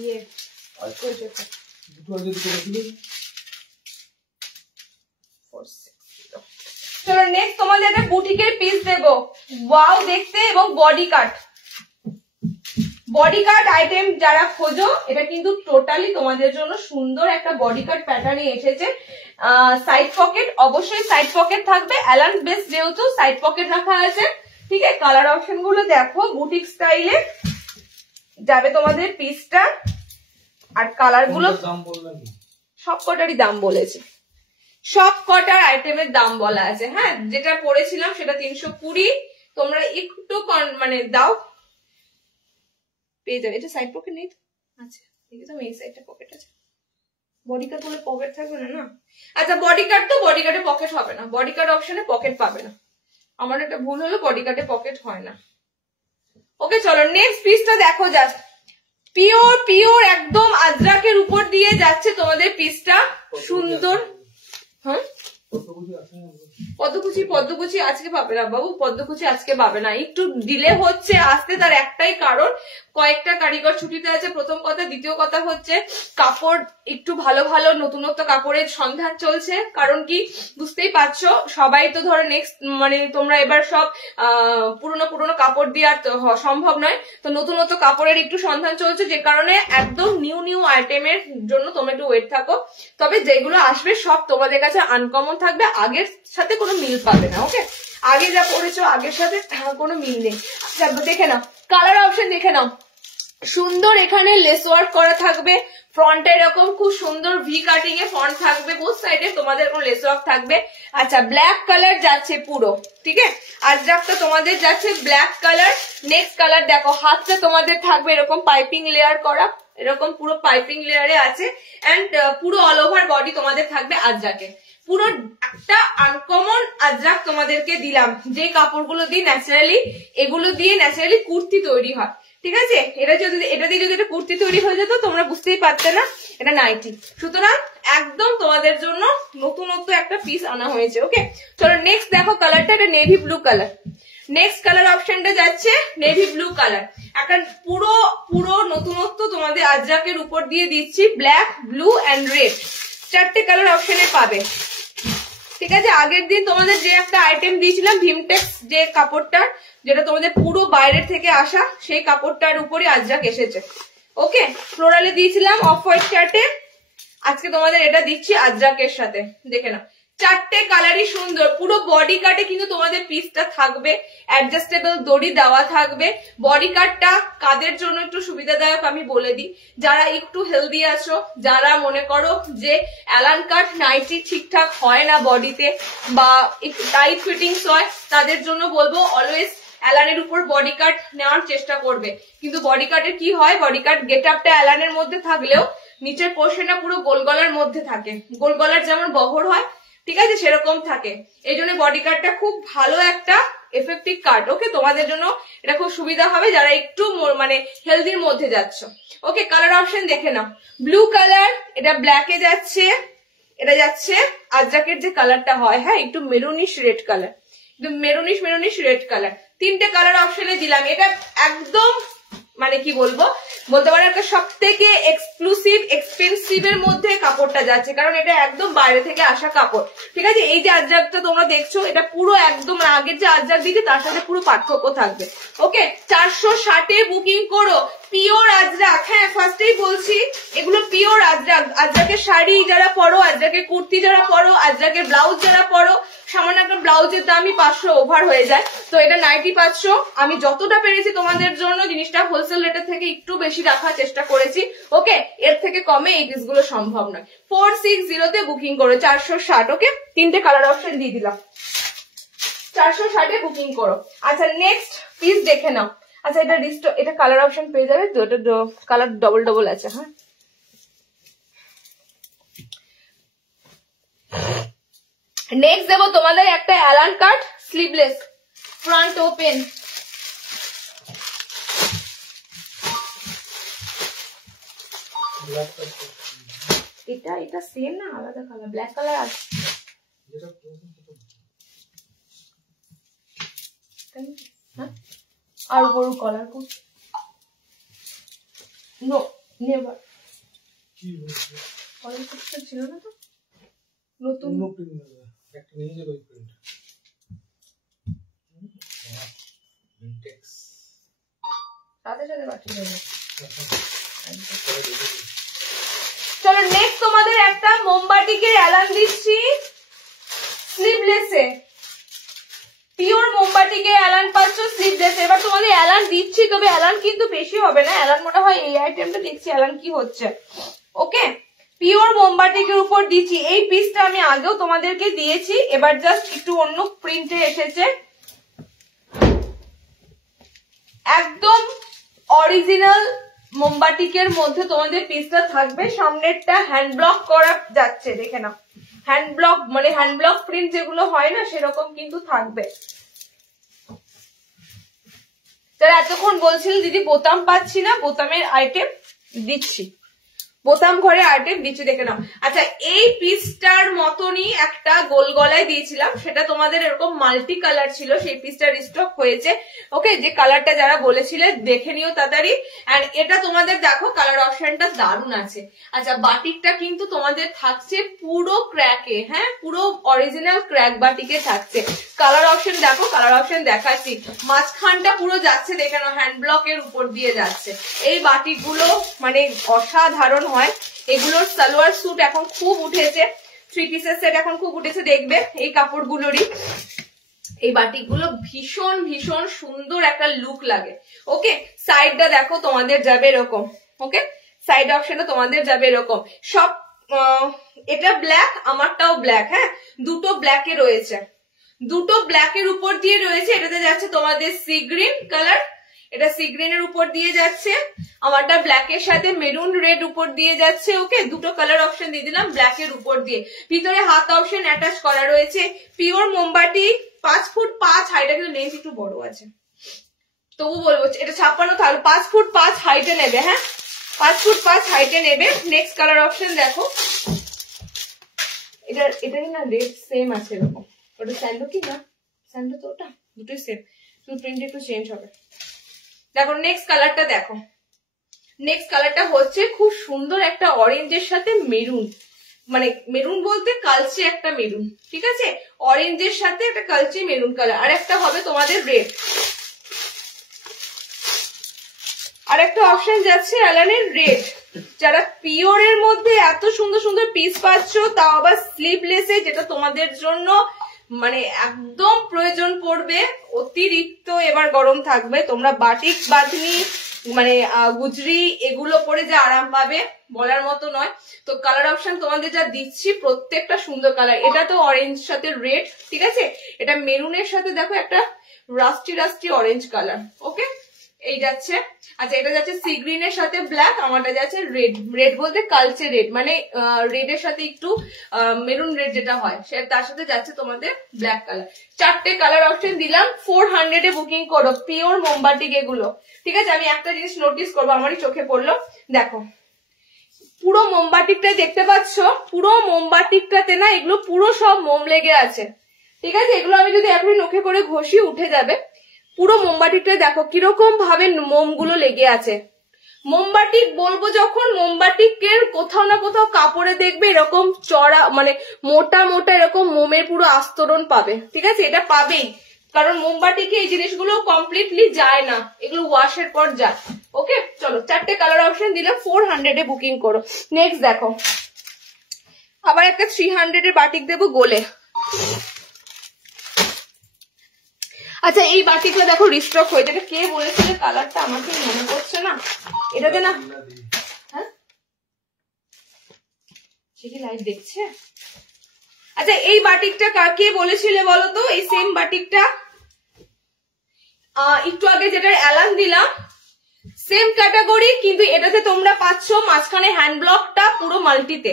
ইয়ে চলো নেক্সট তোমাদের একটা বুটিকের পিস দেবো, ওয়াও দেখতে, এবং বডি কাট আইটেম যারা খোঁজো, এটা কিন্তু টোটালি তোমাদের জন্য সুন্দর একটা বডি কাট প্যাটার্নে এসেছে। সাইড পকেট, অবশ্যই সাইড পকেট থাকবে, অ্যালান বেস যেহেতু সাইড পকেট রাখা আছে। ঠিক আছে, কালার অপশন গুলো দেখো, বুটিক স্টাইলে যাবে তোমাদের পিসটা। আর কালার গুলো সব কটারই দাম বলেছে, সব কটার আইটেমের দাম বলা আছে। হ্যাঁ, যেটা পড়েছিলাম সেটা 320, তোমরা একটু মানে দাও পেয়ে যাবে। এটা সাইড পকেট নেই তো? আচ্ছা, একদম এই সাইডটা পকেট আছে। বডি কাট হলে পকেট থাকবে না না? আচ্ছা, বডি কাট তো বডি কাটে পকেট হবে না, বডি কাট অপশনে পকেট পাবে না। আমার একটা ভুল হলো, বডি কাটে পকেট হয় না। ওকে চলো নেক্সট পিসটা দেখো, জাস্ট পিওর একদম আজরাকের উপর দিয়ে যাচ্ছে তোমাদের পিসটা, সুন্দর। হ্যাঁ, পদ্মকুচি আজকে পাবে না বাবু, পদ্মকুচি আজকে পাবে না, একটু ডিলে হচ্ছে আসতে। তার একটাই কারণ, কয়েকটা কারিগর ছুটিতে আছে, প্রথম কথা। দ্বিতীয় কথা হচ্ছে কাপড় একটু ভালো ভালো নতুনত্ব কাপড়ের সন্ধান চলছে। কারণ কি বুঝতেই পারছো, সবাই তো ধরো নেক্সট মানে তোমরা এবার সব পুরনো কাপড় দিয়ে আর সম্ভব নয়, তো নতুনত্ব কাপড়ের একটু সন্ধান চলছে, যে কারণে একদম নিউ আইটেমের জন্য তোমরা একটু ওয়েট থাকো। তবে যেগুলো আসবে সব তোমাদের কাছে আনকমন থাকবে, আগের সাথে কোনো মিল পাবে না। ওকে, আগে যা পড়েছো আগের সাথে কোনো মিল নেই। আচ্ছা দেখে নাও, কালার অপশন দেখে নাও, সুন্দর এখানে লেস ওয়ার্ক করা থাকবে, ফ্রন্টে এরকম খুব সুন্দর ভি কাটিং এ ফ্রন্ট থাকবে, বোথ সাইডে তোমাদের কোনো লেস ওয়ার্ক থাকবে। আচ্ছা, ব্ল্যাক কালার যাচ্ছে পুরো, ঠিক আছে, আজরাকটা তোমাদের যাচ্ছে ব্ল্যাক কালার। নেক্সট কালার দেখো, হাতটা তোমাদের থাকবে এরকম পাইপিং লেয়ার করা, এরকম পুরো পাইপিং লেয়ারে আছে, এন্ড পুরো অল ওভার বডি তোমাদের থাকবে আজরাকে। পুরো একটা আনকমন আজরাক তোমাদেরকে দিলাম, যে কাপড়গুলো দিয়ে ন্যাচারালি, এগুলো দিয়ে ন্যাচারালি কুর্তি তৈরি হয়। ঠিক আছে, এটা দিয়ে যদি একটা কুর্তি তৈরি হয়ে যেত তোমরা বুঝতেই পারতে না, এটা নাইটি। সুতরাং একদম তোমাদের জন্য নতুনত্ব একটা পিস আনা হয়েছে। ওকে চলো নেক্সট দেখো, কালারটা এটা navy blue colour. Next colour অপশনটা যাচ্ছে নেভি ব্লু কালার, একটা পুরো নতুনত্ব তোমাদের আজরাকের উপর দিয়ে দিচ্ছি, ব্ল্যাক, ব্লু এন্ড রেড, চারটে কালার অপশনে পাবে। ঠিক আছে, আগের দিন তোমাদের যে একটা আইটেম দিয়েছিলাম ভিমটেক্স, যে কাপড়টার, যেটা তোমাদের পুরো বাইরের থেকে আসা, সেই কাপড়টার উপরে আজরাক এসেছে। ওকে, ফ্লোরালে দিয়েছিলাম অফ হোয়াইট শার্টে, আজকে তোমাদের এটা দিচ্ছি আজরাকের সাথে। দেখে নাও, চারটে কালারই সুন্দর, পুরো বডি কাটে কিন্তু তোমাদের পিসটা থাকবে, অ্যাডজাস্টেবল দড়ি দেওয়া থাকবে। বডি কাটটা কাদের জন্য একটু সুবিধাদায়ক আমি বলে দিই, যারা একটু হেলদি আছো, যারা মনে করো যে অ্যালান কাট নাইটি ঠিকঠাক হয় না বডিতে, বা একটু টাইট ফিটিংস হয়, তাদের জন্য বলবো অলওয়েজ অ্যালানের উপর বডি কাট নেওয়ার চেষ্টা করবে। কিন্তু বডি কাটের কি হয়, বডি কাট গেট আপটা অ্যালানের মধ্যে থাকলেও নিচের পোর্শনটা পুরো গোল গলার মধ্যে থাকে, গোল গলার যেমন বহর হয় ঠিক আছে সেরকম থাকে। এই জন্য বডি কাটটা খুব ভালো একটা এফেক্টিভ কাট। ওকে, তোমাদের জন্য এটা খুব সুবিধা হবে যারা একটু মানে হেলদির মধ্যে যাচ্ছ। ওকে, কালার অপশন দেখে নাও, ব্লু কালার, এটা ব্ল্যাকে যাচ্ছে, এটা যাচ্ছে আজরাকের যে কালারটা হয়, হ্যাঁ একটু মেরুনিশ রেড কালার, একটু মেরুনিশ রেড কালার, তিনটে কালার অপশনে দিলাম। এটা একদম মানে কি বলবো, বলতে পারো একটা সব থেকে এক্সক্লুসিভ এক্সপেন্সিভ এর মধ্যে কাপড়টা যাচ্ছে, কারণ এটা একদম বাইরে থেকে আসা কাপড়। ঠিক আছে, এই যে আজরাকটা তোমরা দেখছো, এটা পুরো একদম আগের যে আজরাক দিয়েছে তার সাথে পুরো পার্থক্য থাকবে। ওকে, 460-এ বুকিং করো, পিওর আজরাক। হ্যাঁ, ফার্স্টেই বলছি এগুলো পিওর আজরাক। আজরাকের শাড়ি যারা পরো, আজরাকের কুর্তি যারা পরো, আজরাকের ব্লাউজ যারা পরো, সামান্য একটা ব্লাউজের দামই 500 ওভার হয়ে যায়, তো এটা 9500। আমি যতটা পেরেছি তোমাদের জন্য জিনিসটা হোলসেল রেটের থেকে একটু বেশি রাখার চেষ্টা করেছি। ওকে, এর থেকে কমে এই পিসগুলো সম্ভব নয়। 460-তে বুকিং করো, 460। ওকে, তিনটে কালার অপশন দিয়ে দিলাম, 460-এ বুকিং করো। আচ্ছা, নেক্সট পিস দেখে নাও। আচ্ছা, এটা কালার অপশন পেয়ে যাবে তো, এটা কালার ডবল আছে। হ্যাঁ, নেক্সট দেবো তোমাদের একটা অ্যালান কাট স্লিভলেস ফ্রন্ট ওপেন। এটা সেম না আলাদা কালার, ব্ল্যাক কালার আছে, আর বড় কলার করছে নো নেভার কি হয়েছে কলার করতে ছিল না তো নতুন একটা নিয়ে যাবে প্রিন্ট ইনটেক্স সাথে সাথে বাকি যাবে চলো নেক্সট তোমাদের একটা মোমবাতিকে অ্যালার্ম দিচ্ছি স্লিভলেসে পিওর মোমবাতিকে অ্যালার্ম পাচ্ছ স্লিভলেস এবার তোমাদের অ্যালার্ম দিচ্ছি তবে অ্যালার্ম কিন্তু বেশি হবে না অ্যালার্ম মনে হয় এই আইটেমটা দেখছি অ্যালার্ম কি হচ্ছে ওকে পিওর মোমবাতিকের উপর দিচ্ছি এই পিসটা আমি আগেও তোমাদেরকে দিয়েছি এবার জাস্ট একটু অন্য প্রিন্টে এসেছে একদম অরিজিনাল মোমবাতিকের মধ্যে তোমাদের পিসটা থাকবে সামনেরটা হ্যান্ড ব্লক করা যাচ্ছে দেখে নাও হ্যান্ড ব্লক মানে হ্যান্ড ব্লক প্রিন্ট যেগুলো হয় না সেরকম কিন্তু থাকবে যারা এতক্ষণ বলছিল দিদি বোতাম পাচ্ছি না বোতামের আইটেম দিচ্ছি বোতাম ঘরে আইটেম দিচ্ছি দেখে নাও আচ্ছা এই পিসটার মতনই একটা গোল গলায় দিয়েছিলাম সেটা তোমাদের এরকম মাল্টি কালার ছিল সেই পিসটা রিস্টক হয়েছে ওকে যে কালারটা যারা বলেছিলে দেখে নিও তাড়াতাড়ি এন্ড এটা তোমাদের দেখো কালার অপশনটা দারুণ আছে আচ্ছা বাটিকটা কিন্তু তোমাদের থাকছে পুরো ক্র্যাকে হ্যাঁ পুরো অরিজিনাল ক্র্যাক বাটিকে থাকছে কালার অপশন দেখো কালার অপশন দেখাচ্ছি মাঝখানটা পুরো যাচ্ছে দেখে নাও হ্যান্ড ব্লকের উপর দিয়ে যাচ্ছে এই বাটিকগুলো মানে অসাধারণ হয় এগুলোর সালোয়ার স্যুট এখন খুব উঠেছে থ্রি পিসের সেট এখন খুব উঠেছে দেখবে এই কাপড়গুলোরই এই বাটিকগুলো ভীষণ ভীষণ সুন্দর একটা লুক লাগে ওকে সাইডটা দেখো তোমাদের যাবে এরকম ওকে সাইড অপশনটা তোমাদের যাবে এরকম সব এটা ব্ল্যাক আমারটাও ব্ল্যাক হ্যাঁ দুটো ব্ল্যাকে রয়েছে দুটো ব্ল্যাকের উপর দিয়ে রয়েছে এটাতে যাচ্ছে তোমাদের সি গ্রিন কালার এটা সি গ্রিনের উপর দিয়ে যাচ্ছে আমারটা ব্ল্যাকের সাথে মেরুন রেড উপর দিয়ে যাচ্ছে ওকে দুটো কালার অপশন দিয়ে দিলাম ব্ল্যাকের উপর দিয়ে ভিতরে হাত অপশন অ্যাটাচ করা রয়েছে পিওর মোমবাতি 5 ফুট 5 হাইটে কিন্তু লেন্থ একটু বড় আছে তবু বলবো এটা 56 তাহলে 5 ফুট 5 হাইটে নেবে হ্যাঁ 5 ফুট 5 হাইটে নেবে নেক্সট কালার অপশন দেখো এটা না রেড সেম আছে এরকম ওটা স্যান্ডো কি না স্যান্ডো তো ওটা দুটোই সেম শুধু প্রিন্ট একটু চেঞ্জ হবে দেখো নেক্সট কালারটা দেখো নেক্সট কালারটা হচ্ছে খুব সুন্দর একটা অরেঞ্জের সাথে মেরুন মানে মেরুন বলতে কালচে একটা মেরুন ঠিক আছে অরেঞ্জের সাথে একটা কালচে মেরুন কালার আর একটা হবে তোমাদের রেড আর একটা অপশন যাচ্ছে অ্যালানের রেড যারা পিওরের মধ্যে এত সুন্দর সুন্দর পিস পাচ্ছ তাও আবার স্লিভলেসে যেটা তোমাদের জন্য মানে একদম প্রয়োজন পড়বে অতিরিক্ত এবার গরম থাকবে তোমরা বাটিক বাঁধনি মানে গুজরি এগুলো পরে যে আরাম পাবে বলার মতো নয় তো কালার অপশন তোমাদের যা দিচ্ছি প্রত্যেকটা সুন্দর কালার এটা তো অরেঞ্জ সাথে রেড ঠিক আছে এটা মেরুনের সাথে দেখো একটা rusty rusty orange colour okay এই যাচ্ছে আচ্ছা এটা যাচ্ছে সি গ্রিনের সাথে ব্ল্যাক আমারটা যাচ্ছে রেড রেড বলতে কালচে রেড মানে রেড এর সাথে একটু মেরুন রেড যেটা হয় তার সাথে যাচ্ছে তোমাদের ব্ল্যাক কালার চারটে কালার অপশন দিলাম 400 এ বুকিং করো পিওর মোমবাতিক এগুলো ঠিক আছে আমি একটা জিনিস নোটিস করবো আমারই চোখে পড়লো দেখো পুরো মোমবাতিকটা দেখতে পাচ্ছ পুরো মোমবাতিকটাতে না এগুলো পুরো সব মোম লেগে আছে ঠিক আছে এগুলো আমি যদি এখনই নখে করে ঘষি উঠে যাবে পুরো মোমবাতিকটা দেখো কিরকম ভাবে মোমগুলো লেগে আছে মোমবাতিক বলবো যখন মোমবাতিকের কোথাও না কোথাও কাপড়ে দেখবে এরকম চড়া মানে মোটা মোটা এরকম মোমের পুরো আস্তরণ পাবে ঠিক আছে এটা পাবেই কারণ মোমবাতিকে এই জিনিসগুলো কমপ্লিটলি যায় না এগুলো ওয়াশের পর যায় ওকে চলো চারটে কালার অপশন দিলাম 400 এ বুকিং করো নেক্সট দেখো আবার একটা 300 এর বাটিক দেবো গোলে আচ্ছা এই বাটিকটা দেখো রিস্টক হয়েছে এটা কে বলেছিল কালারটা আমাকে মনে পড়ছে না এটাতে না হ্যাঁ সে কি লাইভ দেখছে আচ্ছা এই বাটিকটা কে বলেছিলে বলো তো এই সেম বাটিকটা একটু আগে যেটা অ্যালার্ম দিলাম সেম ক্যাটাগরি কিন্তু এটাতে তোমরা পাচ্ছ মাঝখানে হ্যান্ড ব্লকটা পুরো মাল্টিতে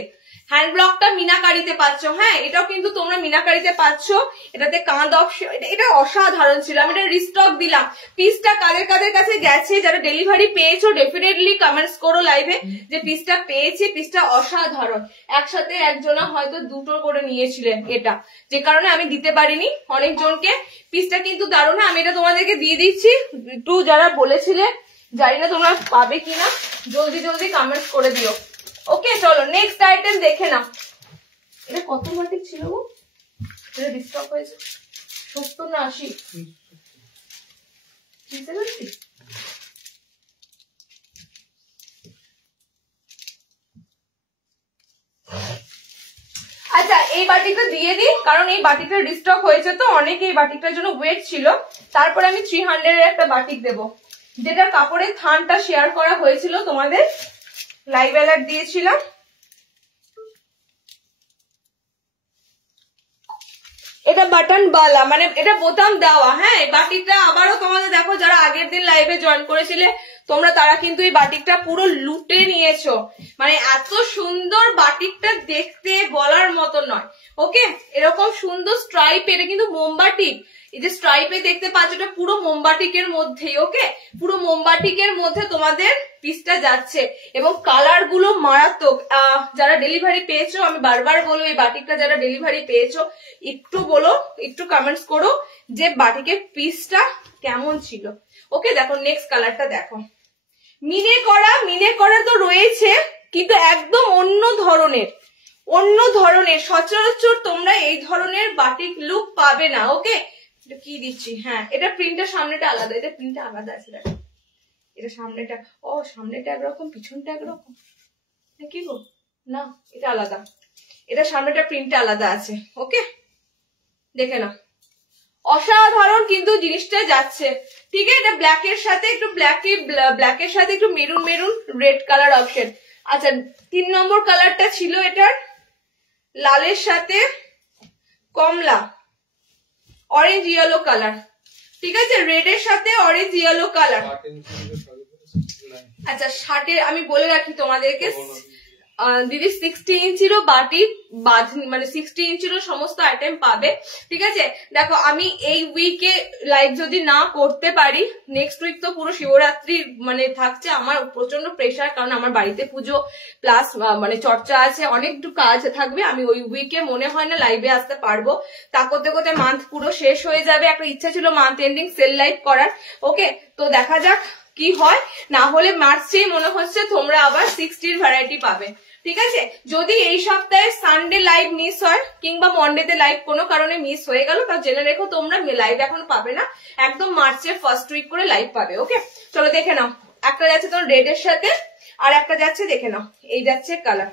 হ্যান্ড ব্লকটা মিনাকারিতে পাচ্ছ। হ্যাঁ, এটাও কিন্তু তোমরা মিনাকারিতে পাচ্ছ। এটাতে কাঁধ অপশন, এটা অসাধারণ ছিল। আমি এটা রিস্টক দিলাম। পিসটা কাদের কাদের কাছে গেছে, যারা ডেলিভারি পেয়েছো ডেফিনেটলি কমেন্টস করো লাইভে যে পিসটা পেয়েছি। পিসটা অসাধারণ। একসাথে একজনা হয়তো দুটো করে নিয়েছিলেন এটা, যে কারণে আমি দিতে পারিনি অনেকজনকে। পিসটা কিন্তু দারুণ। আমি এটা তোমাদেরকে দিয়ে দিচ্ছি। একটু যারা বলেছিলে, জানি না তোমরা পাবে কিনা, জলদি জলদি কমেন্টস করে দিও। ওকে, চলো নেক্সট আইটেম দেখে নাও। এটা কত বাটিক ছিল গো? এটা রিস্টক হয়েছে 70 না 80? আচ্ছা, এই বাটিটা দিয়ে দিই, কারণ এই বাটিটা রিস্টক হয়েছে তো অনেকে এই বাটিটার জন্য ওয়েট ছিল। তারপরে আমি 300 এর একটা বাটিক দেবো, যেটা কাপড়ের থানটা শেয়ার করা হয়েছিল তোমাদের, লাইভ অ্যালার্ট দিয়েছিলাম। এটা বাটন বালা, মানে এটা বোতাম দেওয়া। হ্যাঁ, বাটিকটা আবারও তোমাদের দেখো, যারা আগের দিন লাইভে জয়েন করেছিলে তোমরা, তারা কিন্তু এই বাটিকটা পুরো লুটে নিয়েছো। মানে এত সুন্দর বাটিকটা দেখতে বলার মতো নয়। ওকে, এরকম সুন্দর স্ট্রাইপ, এটা কিন্তু মোমবাটিক। এই যে স্ট্রাইপে দেখতে পাচ্ছ, এটা পুরো মোমবাটিকের মধ্যেই। ওকে, পুরো মোমবাটিকের মধ্যে তোমাদের পিসটা যাচ্ছে এবং কালার গুলো মারাত্মক। যারা ডেলিভারি পেয়েছো, আমি বারবার বলো, এই বাটিকটা যারা ডেলিভারি পেয়েছো একটু বলো, একটু কমেন্টস করো যে বাটিকের পিসটা কেমন ছিল। ওকে, দেখো নেক্সট কালারটা দেখো। মিনে করা তো রয়েছে, কিন্তু একদম অন্য ধরনের। সচরাচর তোমরা এই ধরনের বাটিক লুক পাবে না। ওকে, এটা কি দিচ্ছি? হ্যাঁ, এটা প্রিন্টের সামনেটা আলাদা, এটা প্রিন্টটা আলাদা আছে। দেখো, এটা সামনেটা, ও সামনেটা একরকম, পিছনটা একরকম, কি গো? না, এটা আলাদা। এটা সামনেটা প্রিন্টটা আলাদা আছে। ওকে, দেখে নাও, অসাধারণ কিন্তু জিনিসটা যাচ্ছে। ঠিক আছে, এটা ব্ল্যাকের সাথে একটু ব্ল্যাকের সাথে একটু মেরুন রেড কালার অপশন। আচ্ছা, 3 নম্বর কালারটা ছিল এটার লালের সাথে কমলা, অরেঞ্জ ইয়েলো কালার। ঠিক আছে, রেড এর সাথে অরেঞ্জ ইয়েলো কালার। আচ্ছা, শার্টের আমি বলে রাখি তোমাদেরকে, দিদি 60 ইঞ্চিরও বাটি মানে 60 ইঞ্চিরও সমস্ত আইটেম পাবে। ঠিক আছে, দেখো আমি এই উইকে লাইভ যদি না করতে পারি, নেক্সট উইক তো পুরো শিবরাত্রি মানে থাকছে, আমার প্রচন্ড প্রেশার, কারণ আমার বাড়িতে পুজো প্লাস মানে চর্চা আছে, অনেক কাজ থাকবে। আমি ওই উইকে মনে হয় না লাইভে আসতে পারবো। তা করতে করতে মান্থ পুরো শেষ হয়ে যাবে। একটা ইচ্ছা ছিল মান্থ এন্ডিং সেল লাইভ করার। ওকে, তো দেখা যাক কি হয়। না হলে মার্চেই মনে হচ্ছে তোমরা আবার 60 ভ্যারাইটি পাবে। ঠিক আছে, যদি এই সপ্তাহে সানডে লাইভ মিস হয় কিংবা মন্ডেতে লাইভ কোনো কারণে মিস হয়ে গেল, তা জেনে রেখো তোমরা লাইভ এখন পাবে না, একদম মার্চের ফার্স্ট উইক করে লাইভ পাবে। ওকে, চলো দেখে নাও। একটা যাচ্ছে তোমার রেড এর সাথে, আর একটা যাচ্ছে, দেখে নাও, এই যাচ্ছে কালার।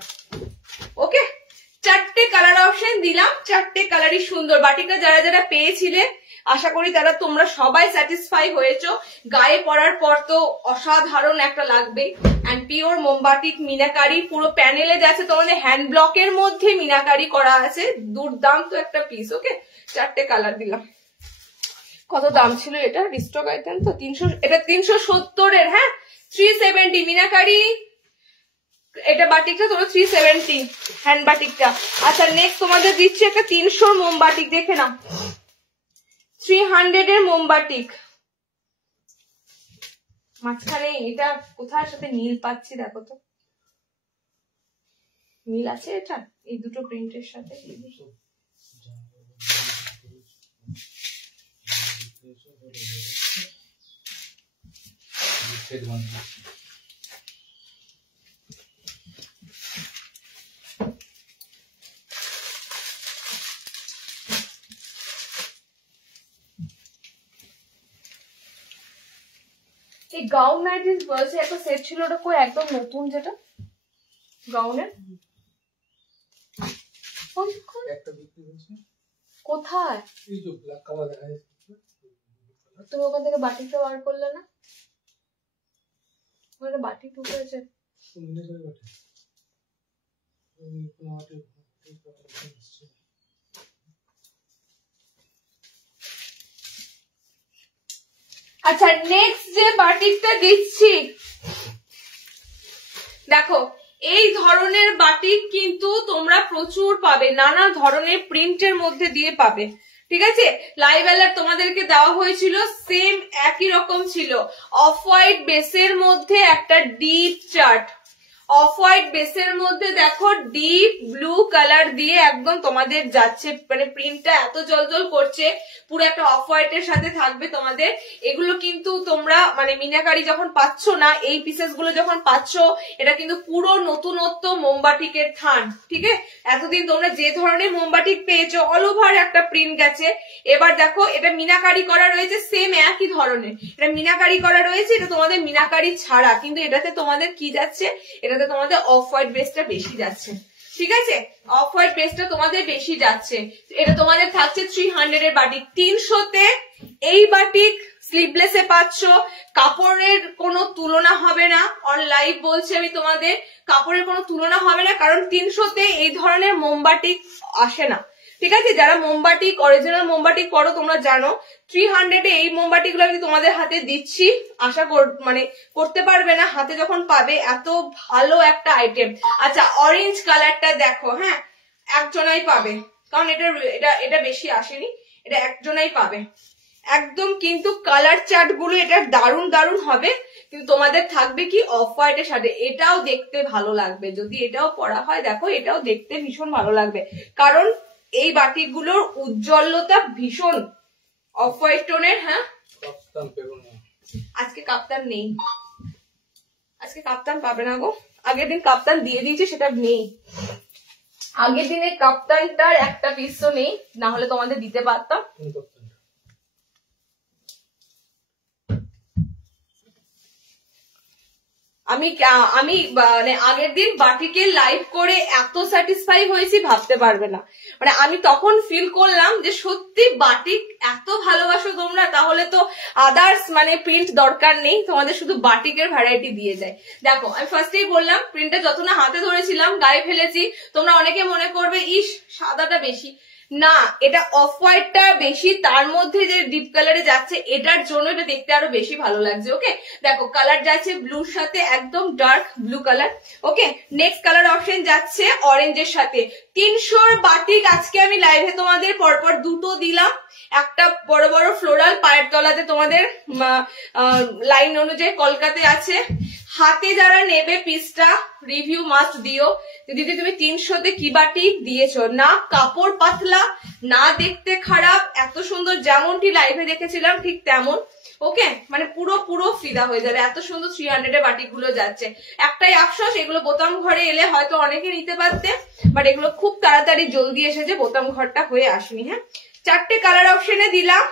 ওকে, 4টে কালার অপশন দিলাম, 4টে কালারই সুন্দর। বাটিকটা যারা যারা পেয়েছিলে আশা করি তারা তোমরা সবাই স্যাটিসফাই হয়েছো। গায়ে পরার পর তো অসাধারণ একটা লাগবে। এন্ড পিওর মোমবাটিক মিনাকারি, পুরো প্যানেলে যাচ্ছে তোমাদের হ্যান্ড ব্লকের মধ্যে মিনাকারি করা আছে, দুর্দান্ত একটা পিস। ওকে, 4টে কালার দিলাম। কত দাম ছিল এটা? রিস্টক আইটেম তো 300, এটা 370 এর। হ্যাঁ, 370 মিনাকারি। এটা বাটিকটা তোমরা 370 হ্যান্ড বাটিকটা। আচ্ছা, নেক্সট তোমাদের দিচ্ছি একটা 300 মোমবাটিক, দেখে নাও, 300 এর মোমবাটিক। মাঝখানে এটা কোথার সাথে নীল পাচ্ছি, দেখো তো মিল আছে এটা এই দুটো প্রিন্টের সাথে। এই গাউন নাইটিস বলছে একটা সেট ছিল, ওটা কই? একদম নতুন যেটা গাউনের, কোথায়? তুমি ওখান থেকে বাটিকটা বার করলে না? ওখানে বাটিক ঢুকেছে। আচ্ছা, নেক্সট যে বাটিকটা দিচ্ছি, দেখো এই ধরনের বাটিক কিন্তু তোমরা প্রচুর পাবে, নানা ধরনের প্রিন্টের মধ্যে দিয়ে পাবে, ঠিক আছে। লাইভ অ্যালার্ট তোমাদেরকে দেওয়া হয়েছিল, সেম একই রকম ছিল, অফ হোয়াইট বেসের মধ্যে একটা ডিপ চার্ট, অফ হোয়াইট বেসের মধ্যে দেখো ডিপ ব্লু কালার দিয়ে একদম তোমাদের যাচ্ছে, মানে প্রিন্টটা এত জলজল করছে, পুরো একটা অফ হোয়াইটের সাথে থাকবে তোমাদের। এগুলো কিন্তু তোমরা মানে মিনাকারি যখন পাচ্ছ না, এই পিসেস গুলো যখন পাচ্ছ, এটা কিন্তু পুরো নতুনত্ব মোমবাটিকের থান, ঠিক আছে। এতদিন তোমরা যে ধরনের মোমবাটিক পেয়েছো অল ওভার একটা প্রিন্ট গেছে, এবার দেখো এটা মিনাকারি করা রয়েছে, সেম একই ধরনের, এটা মিনাকারি করা রয়েছে, এটা তোমাদের মিনাকারি ছাড়া, কিন্তু এটাতে তোমাদের কি যাচ্ছে, এটাতে তোমাদের অফ হোয়াইট বেসটা বেশি যাচ্ছে, ঠিক আছে। অফ হোয়াইট বেসটা তোমাদের বেশি যাচ্ছে। এটা তোমাদের থাকছে 300 এর বাটিক, 300-তে এই বাটিক স্লিভলেসে পাচ্ছ, কাপড়ের কোনো তুলনা হবে না, অন লাইভ বলছি আমি তোমাদের, কাপড়ের কোনো তুলনা হবে না, কারণ 300-তে এই ধরনের মোমবাটিক আসে না, ঠিক আছে। যারা মোমবাটিক অরিজিনাল মোমবাটিক করো তোমরা জানো, 300-এ এই মোমবাটি গুলো আমি তোমাদের হাতে দিচ্ছি, আশা মানে করতে পারবে না হাতে যখন পাবে, এত ভালো একটা আইটেম। আচ্ছা অরেঞ্জ কালারটা দেখো, হ্যাঁ একজনাই পাবে, কারণ এটা বেশি আসেনি, এটা একজনাই পাবে একদম। কিন্তু কালার চার্ট গুলো এটা দারুণ দারুণ হবে, কিন্তু তোমাদের থাকবে কি অফ হোয়াইটের সাথে, এটাও দেখতে ভালো লাগবে যদি এটাও পরা হয়, দেখো এটাও দেখতে ভীষণ ভালো লাগবে, কারণ এই বাটিগুলোর উজ্জ্বলতা ভীষণ অফ হোয়াইট টোনের। হ্যাঁ আজকে কাপ্তান নেই, আজকে কাপ্তান পাবে না গো, আগের দিন কাপ্তান দিয়ে দিয়েছি সেটা নেই, আগের দিনে কাপ্তানটার একটা পিসও নেই, না হলে তোমাদের দিতে পারতাম। আমি মানে আগের দিন বাটিকে লাইভ করে এত স্যাটিসফাই হয়েছি ভাবতে পারবে না, মানে আমি তখন ফিল করলাম যে সত্যি বাটিক এত ভালোবাসো তোমরা, তাহলে তো আদার্স মানে প্রিন্ট দরকার নেই, তোমাদের শুধু বাটিকের ভ্যারাইটি দিয়ে যায়। দেখো আমি ফার্স্টেই বললাম, প্রিন্টটা যত না হাতে ধরেছিলাম গায়ে ফেলেছি, তোমরা অনেকে মনে করবে ইস সাদাটা বেশি, না এটা অফ হোয়াইটটা বেশি, তার মধ্যে যে ডিপ কালারে যাচ্ছে এটার জন্য এটা দেখতে আরো বেশি ভালো লাগছে। ওকে দেখো কালার যাচ্ছে ব্লুর সাথে একদম dark blue colour. Okay next colour option যাচ্ছে অরেঞ্জের সাথে। 300 বাটিক আজকে আমি লাইভে তোমাদের পরপর দুটো দিলাম, একটা বড় বড় ফ্লোরাল পায়ের তলাতে তোমাদের লাইন অনুযায়ী কলকাতে আছে। হাতে যারা নেবে পিসটা রিভিউ মাস্ট দিও দিদি তুমি 300-তে কি বাটিক দিয়েছো, না কাপড় পাতলা না দেখতে খারাপ, এত সুন্দর যেমনটি লাইভে দেখেছিলাম ঠিক তেমন। ওকে মানে পুরো পুরো ফিদা হয়ে যাবে, এত সুন্দর 300-এ বাটিক গুলো যাচ্ছে। একটাই আফসোস এগুলো বোতাম ঘরে এলে হয়তো অনেকে নিতে পারতে, বাট এগুলো খুব তাড়াতাড়ি জলদি এসেছে, বোতাম ঘরটা হয়ে আসেনি। হ্যাঁ 4টে কালার অপশনে দিলাম,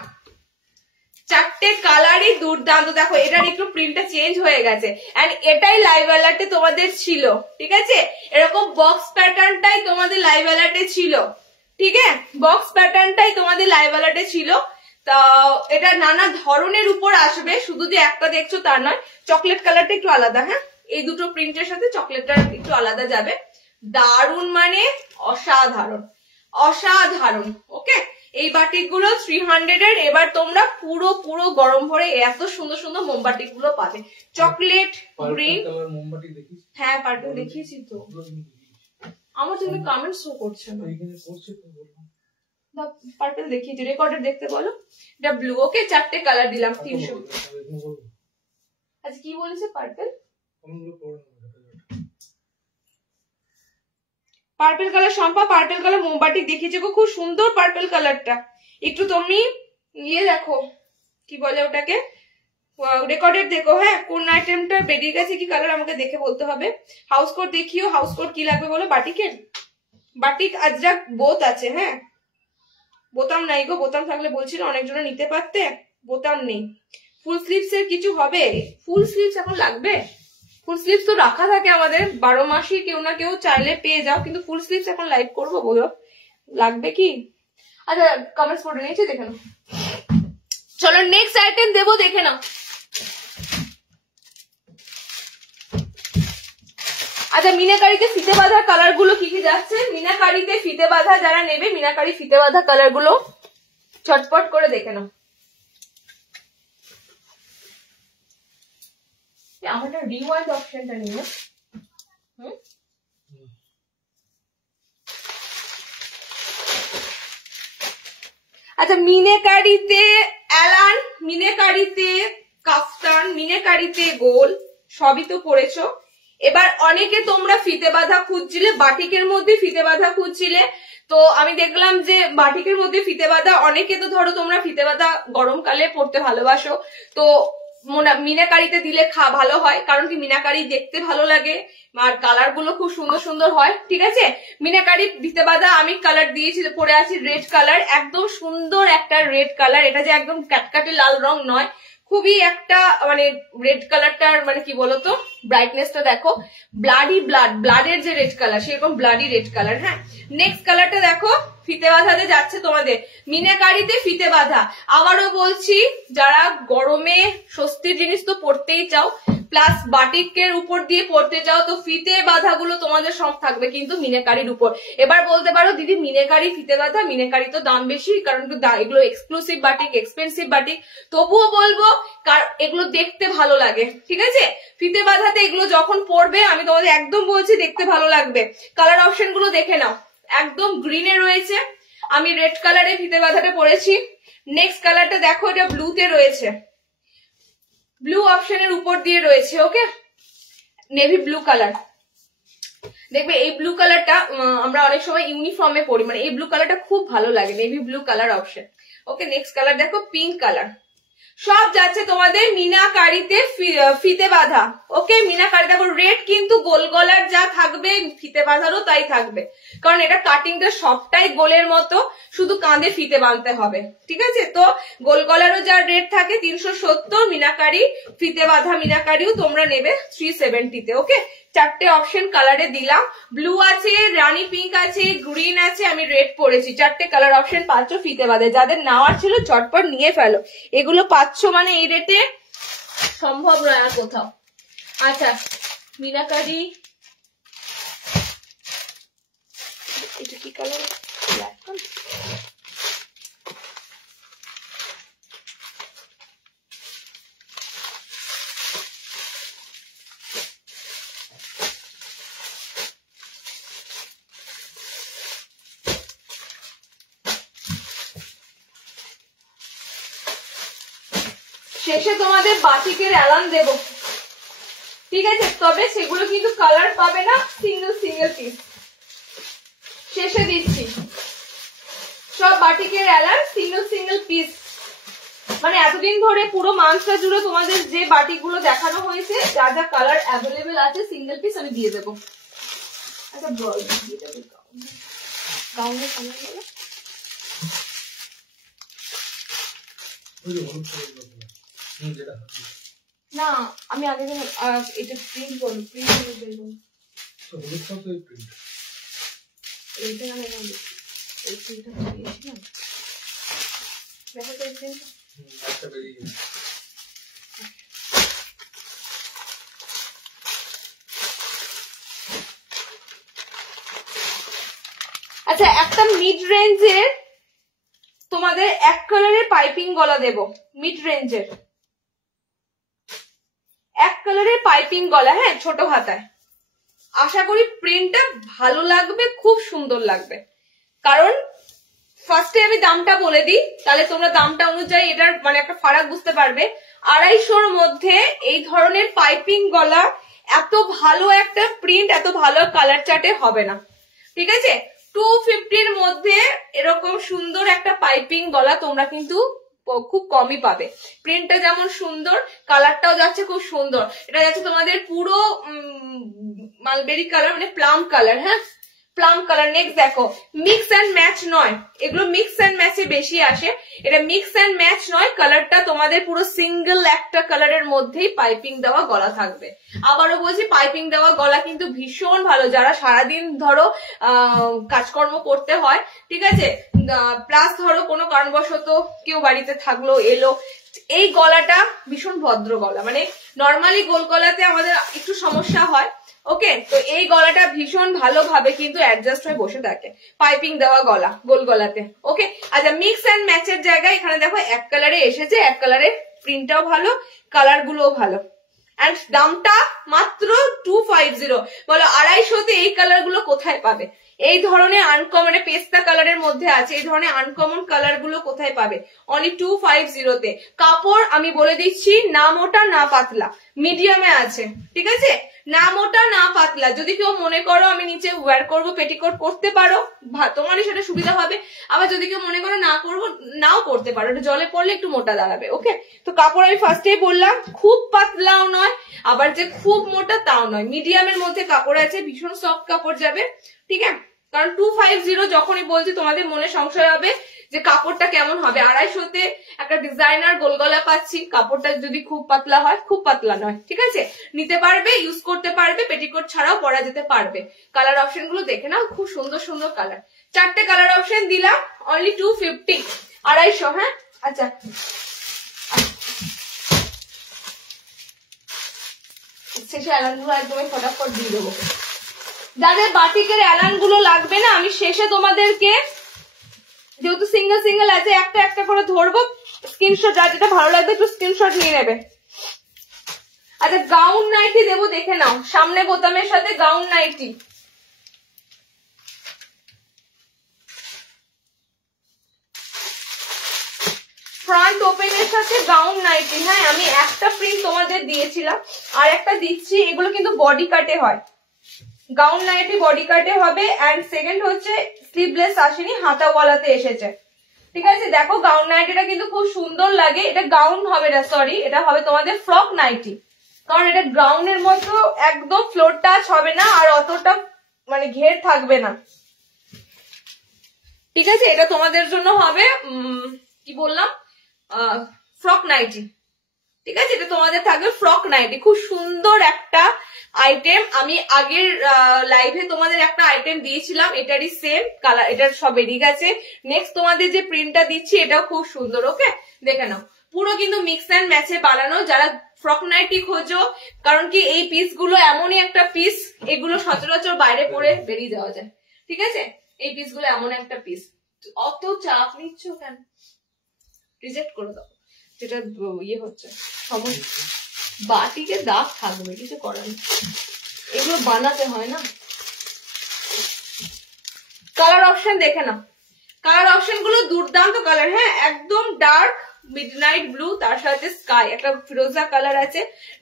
4টে কালারই দুর্দান্ত। দেখো এটার একটু প্রিন্টটা চেঞ্জ হয়ে গেছে, এন্ড এটাই লাইভ অ্যালার্টে তোমাদের ছিল, ঠিক আছে। এরকম বক্স প্যাটার্নটাই তোমাদের লাইভ অ্যালার্টে ছিল, ঠিক আছে, বক্স প্যাটার্নটাই তোমাদের লাইভ অ্যালার্টে ছিল। তা এটা নানা ধরনের উপর আসবে, শুধু যে একটা দেখছো তা নয়। চকলেট কালারটা একটু আলাদা, হ্যাঁ এই দুটো প্রিন্টের সাথে চকলেটটা একটু আলাদা যাবে, দারুণ মানে অসাধারণ অসাধারণ। ওকে এই বাটিক গুলো 300-এর, এবার তোমরা পুরো পুরো গরম ভরে এত সুন্দর সুন্দর মোমবাটিক গুলো পাবে। চকলেট গ্রিন, হ্যাঁ পার্পল দেখিয়েছি তো, আমার জন্য কমেন্ট শো করছে না, পার্পল দেখিয়েছি, রেকর্ডেড দেখতে বলো, এটা ব্লু। ওকে 4টে কালার দিলাম 300। আচ্ছা কি বলেছে purple, purple colour Shampa, purple colour মোমবাটিক দেখিয়েছে গো, খুব সুন্দর পার্পল কালারটা। একটু তুমি ইয়ে দেখো কি বলে ওটাকে, রেকর্ডেড দেখো, হ্যাঁ কোন আইটেমটা বেরিয়ে গেছে কি কালার আমাকে দেখে বলতে হবে। হাউস কোট দেখিও, হাউস কোট কি লাগবে বলো বাটিকের, বাটিক আজরাক বোত আছে। হ্যাঁ বোতাম নাই গো, বোতাম থাকলে বলছিল অনেকজন নিতে পারতে, বোতাম নেই। ফুল স্লিভস এর কিছু হবে, ফুল স্লিভস এখন লাগবে, ফুল স্লিভস তো রাখা থাকে আমাদের 12 মাসই, কেউ না কেউ চাইলে পেয়ে যাও, কিন্তু ফুল স্লিভস এখন লাইভ করবো বলো, লাগবে কি? আচ্ছা কমেন্টস পড়ে নিয়েছি দেখে নাও, চলো নেক্সট আইটেম দেবো দেখে নাও। আচ্ছা মিনাকারিতে ফিতে বাঁধা কালার গুলো কি কি যাচ্ছে, মিনাকারিতে ফিতে বাঁধা যারা নেবে, মিনাকারি ফিতে বাঁধা কালার গুলো ছটপট করে দেখে নাও। আমারটা রিওয়াইন্ড অপশনটা নিয়ে আচ্ছা, মিনেকারিতে অ্যালান, মিনেকারিতে কাফতান, মিনেকারিতে গোল সবই তো পড়েছো। এবার অনেকে তোমরা ফিতে বাঁধা খুঁজছিলে, বাটিকের মধ্যে ফিতে বাঁধা খুঁজছিলে, তো আমি দেখলাম যে বাটিকের মধ্যে ফিতে বাঁধা, অনেকে তো ধরো তোমরা ফিতে বাঁধা গরমকালে পড়তে ভালোবাসো, তো মিনাকারিতে দিলে ভালো হয়, কারণ কি মিনাকারি দেখতে ভালো লাগে আর কালার গুলো খুব সুন্দর সুন্দর হয়। ঠিক আছে, মিনাকারি ফিতে বাঁধা আমি কালার দিয়েছি, পরে আছি রেড কালার, একদম সুন্দর একটা রেড কালার, এটা যে একদম ক্যাটকাটে লাল রং নয়, খুবই একটা মানে রেড কালারটার মানে কি বলতো ব্রাইটনেসটা দেখো, ব্লাডের যে রেড কালার সেরকম ব্লাডি রেড কালার। হ্যাঁ, নেক্সট কালারটা দেখো, ফিতে বাঁধাতে যাচ্ছে তোমাদের মিনাকারিতে ফিতে বাঁধা। আবারও বলছি, যারা গরমে স্বস্তির জিনিস তো পড়তেই চাও, প্লাস বাটিকের উপর দিয়ে পড়তে চাও, তো ফিতে বাঁধা গুলো তোমাদের সব থাকবে কিন্তু মিনাকারির উপর। এবার বলতে পারো দিদি মিনাকারি ফিতে বাঁধা, মিনাকারি তো দাম বেশি, কারণ এগুলো এক্সক্লুসিভ বাটিক, এক্সপেন্সিভ বাটিক, তবুও বলবো এগুলো দেখতে ভালো লাগে। ঠিক আছে, ফিতে বাঁধাতে এগুলো যখন পড়বে আমি তোমাদের একদম বলছি দেখতে ভালো লাগবে। কালার অপশন গুলো দেখে নাও, একদম গ্রিনে রয়েছে, আমি রেড কালারে ফিতে বাঁধাটা পরেছি। নেক্সট কালারটা দেখো, এটা ব্লুতে রয়েছে, ব্লু অপশনের উপর দিয়ে রয়েছে। ওকে, নেভি ব্লু কালার, দেখবে এই ব্লু কালারটা আমরা অনেক সময় ইউনিফর্মে পরি, মানে এই ব্লু কালারটা খুব ভালো লাগে, নেভি ব্লু কালার অপশন। ওকে, নেক্সট কালার দেখো পিঙ্ক কালার, সব যাচ্ছে তোমাদের মিনাকারিতে ফিতে বাঁধা। ওকে, মিনাকারি দেখো রেড, কিন্তু গোল গলার যা থাকবে ফিতে বাঁধারও তাই থাকবে, কারণ এটা কাটিংটা সবটাই গোলের মতো, শুধু কাঁধে ফিতে বাঁধতে হবে। ঠিক আছে, তো গোল গলারও যা রেট থাকে 370, মিনাকারি ফিতে বাঁধা মিনাকারিও তোমরা নেবে 370-তে। ওকে, চারটে অপশন কালারে দিলাম, ব্লু আছে, রানী পিঙ্ক আছে, গ্রিন আছে, আমি রেড পরেছি, চারটে কালার অপশন পাচ্ছ ফিতে বাঁধে। যাদের নেওয়ার ছিল চটপট নিয়ে ফেলো, এগুলো পাচ্ছ মানে এই রেটে সম্ভব নয় আর কোথাও। আচ্ছা, মিনাকারি এটা কি কালার, ব্ল্যাক কালার, শেষে তোমাদের বাটিকের অ্যালান দেব। ঠিক আছে, তবে সেগুলো কিন্তু কালার পাবে না, সিঙ্গেল সিঙ্গেল পিস শেষে দিচ্ছি, সব বাটিকের অ্যালান সিঙ্গেল সিঙ্গেল পিস। মানে এতদিন ধরে পুরো মাসটা জুড়ে তোমাদের যে বাটিগুলো দেখানো হয়েছে, যা যা কালার অ্যাভেলেবেল আছে সিঙ্গেল পিস আমি দিয়ে দেবো। আচ্ছা, বল গাউনের কালার না, আমি আগে এটা প্রিন্ট বলো, প্রিন্ট বলো বলবো এইটা না, এই প্রিন্টটা দিয়েছিলাম দেখো তো, এই প্রিন্টটা একটা বেরিয়ে গেছে। আচ্ছা, একটা মিড রেঞ্জের তোমাদের এক কালারের পাইপিং গলা দেব, মিড রেঞ্জের এক কালারের পাইপিং গলা, হ্যাঁ ছোট হাতায়। আশা করি প্রিন্টটা ভালো লাগবে, খুব সুন্দর লাগবে, কারণ ফার্স্টে আমি দামটা বলে দিই, তাহলে তোমরা দামটা অনুযায়ী এটার মানে একটা ফারাক বুঝতে পারবে। 250-র মধ্যে এই ধরনের পাইপিং গলা, এত ভালো একটা প্রিন্ট, এত ভালো কালার চার্টে হবে না। ঠিক আছে, 250-র মধ্যে এরকম সুন্দর একটা পাইপিং গলা তোমরা কিন্তু খুব কমই পাবে। প্রিন্টটা যেমন সুন্দর, কালারটাও যাচ্ছে খুব সুন্দর, এটা যাচ্ছে তোমাদের পুরো মালবেরি কালার, মানে প্লাম কালার। হ্যাঁ, প্লাম কালার। নেক্সট দেখো, মিক্স অ্যান্ড ম্যাচ নয়, এগুলো মিক্স অ্যান্ড ম্যাচে বেশি আসে, এটা মিক্স অ্যান্ড ম্যাচ নয়, কালারটা তোমাদের পুরো সিঙ্গেল একটা কালারের মধ্যেই পাইপিং দেওয়া গলা থাকবে। আবারও বলছি, পাইপিং দেওয়া গলা কিন্তু ভীষণ ভালো, যারা সারাদিন ধরো কাজকর্ম করতে হয়, ঠিক আছে, প্লাস ধরো কোনো কারণবশত কেউ বাড়িতে থাকলো এলো, এই গলাটা ভীষণ ভদ্র গলা, মানে নর্মালি গোল গলাতে আমাদের একটু সমস্যা হয়। ওকে, তো এই গলাটা ভীষণ ভালোভাবে কিন্তু অ্যাডজাস্ট হয়ে বসে থাকে, পাইপিং দেওয়া গলা গোল গলাতে। ওকে, আচ্ছা, মিক্স অ্যান্ড ম্যাচের জায়গায় এখানে দেখো এক কালারে এসেছে, এক কালারে প্রিন্টটাও ভালো, কালার গুলোও ভালো, এন্ড দামটা মাত্র 250 250। বলো 250-তে এই কালার গুলো কোথায় পাবে? এই ধরনের আনকমন, পেস্তা কালারের মধ্যে আছে, এই ধরনের আনকমন কালার গুলো কোথায় পাবে? অনলি 250-তে। কাপড় আমি বলে দিচ্ছি, না মোটা না পাতলা, মিডিয়ামে আছে, ঠিক আছে? না মোটা না পাতলা। যদি কেউ মনে করো আমি নিচে ওয়্যার করবো পেটিকোট, করতে পারো, তোমারই সেটা সুবিধা হবে। আবার যদি কেউ মনে করো না করবো, নাও করতে পারো, এটা জলে পড়লে একটু মোটা দাঁড়াবে। ওকে, তো কাপড় আমি ফার্স্টেই বললাম খুব পাতলাও নয়, আবার যে খুব মোটা তাও নয়, মিডিয়ামের মধ্যে কাপড় আছে, ভীষণ সফট কাপড় যাবে, ঠিক আছে? কারণ 250 যখনই বলছি তোমাদের মনে সংশয় হবে যে কাপড়টা কেমন হবে। 250-তে একটা ডিজাইনার গোলগলা পাচ্ছি, কাপড়টা যদি খুব পাতলা হয়, খুব পাতলা নয়, ঠিক আছে? নিতে পারবে, ইউজ করতে পারবে, পেটিকোট ছাড়াও পরা যেতে পারবে। কালার অপশন গুলো দেখে নাও, খুব সুন্দর সুন্দর কালার। 4টে কালার অপশন দিলাম, অনলি 250, 250। হ্যাঁ, আচ্ছা শেষে অ্যালান গুলো একদমই ফটাফট দিয়ে দেবো। যাদের বাটিকের অ্যালান গুলো লাগবে না, আমি শেষে তোমাদেরকে, যেহেতু সিঙ্গেল সিঙ্গেল আছে, একটা একটা করে ধরবো, স্ক্রিনশট, যার যেটা ভালো লাগবে একটু স্ক্রিনশট নিয়ে নেবে। আচ্ছা, গাউন নাইটি দেবো, দেখে নাও, সামনে বোতামের সাথে গাউন নাইটি। ফ্রন্ট ওপেনের সাথে গাউন নাইটি। হ্যাঁ, আমি একটা প্রিন্ট তোমাদের দিয়েছিলাম, আর একটা দিচ্ছি, এগুলো কিন্তু বডি কাটে হয়, গাউন নাইটি বডি কাটে হবে। এন্ড সেকেন্ড হচ্ছে স্লিভলেস আসেনি, হাতাওয়ালাতে এসেছে, ঠিক আছে? দেখো গাউন নাইটিটা কিন্তু খুব সুন্দর লাগে। এটা গাউন হবে না, সরি, এটা হবে তোমাদের ফ্রক নাইটি, কারণ এটা গাউনের মতো একদম ফ্লোর টাচ হবে না, আর অতটা মানে ঘের থাকবে না, ঠিক আছে? এটা তোমাদের জন্য হবে কি বললাম, ফ্রক নাইটি, ঠিক আছে? এটা তোমাদের থাকবে ফ্রক নাইটি, খুব সুন্দর একটা আইটেম। আমি আগের লাইভে তোমাদের একটা আইটেম দিয়েছিলাম, এটারই সেম কালার, এটার সব বেরিয়ে গেছে। নেক্সট তোমাদের যে প্রিন্টটা দিচ্ছি, এটাও খুব সুন্দর। ওকে, দেখে নাও, পুরো কিন্তু মিক্স অ্যান্ড ম্যাচে বানানো। যারা ফ্রক নাইটি খোঁজো, কারণ কি এই পিস গুলো এমনই একটা পিস, এগুলো সচরাচর বাইরে পরে বেরিয়ে যাওয়া যায়, ঠিক আছে? এই পিস গুলো এমন একটা পিস। অত চাপ নিচ্ছ কেন? রিজেক্ট করে দাও, যেটা ইয়ে হচ্ছে সমস্যা। বাটিকে দাগ থাকবে, কিছু করার নেই, এগুলো বানাতে হয় না। কালার অপশন দেখে নাও, কালার অপশন গুলো দুর্দান্ত কালার। হ্যাঁ, একদম ডার্ক মিডনাইট ব্লু, তার সাথে স্কাই, একটা ফিরোজা কালার আছে।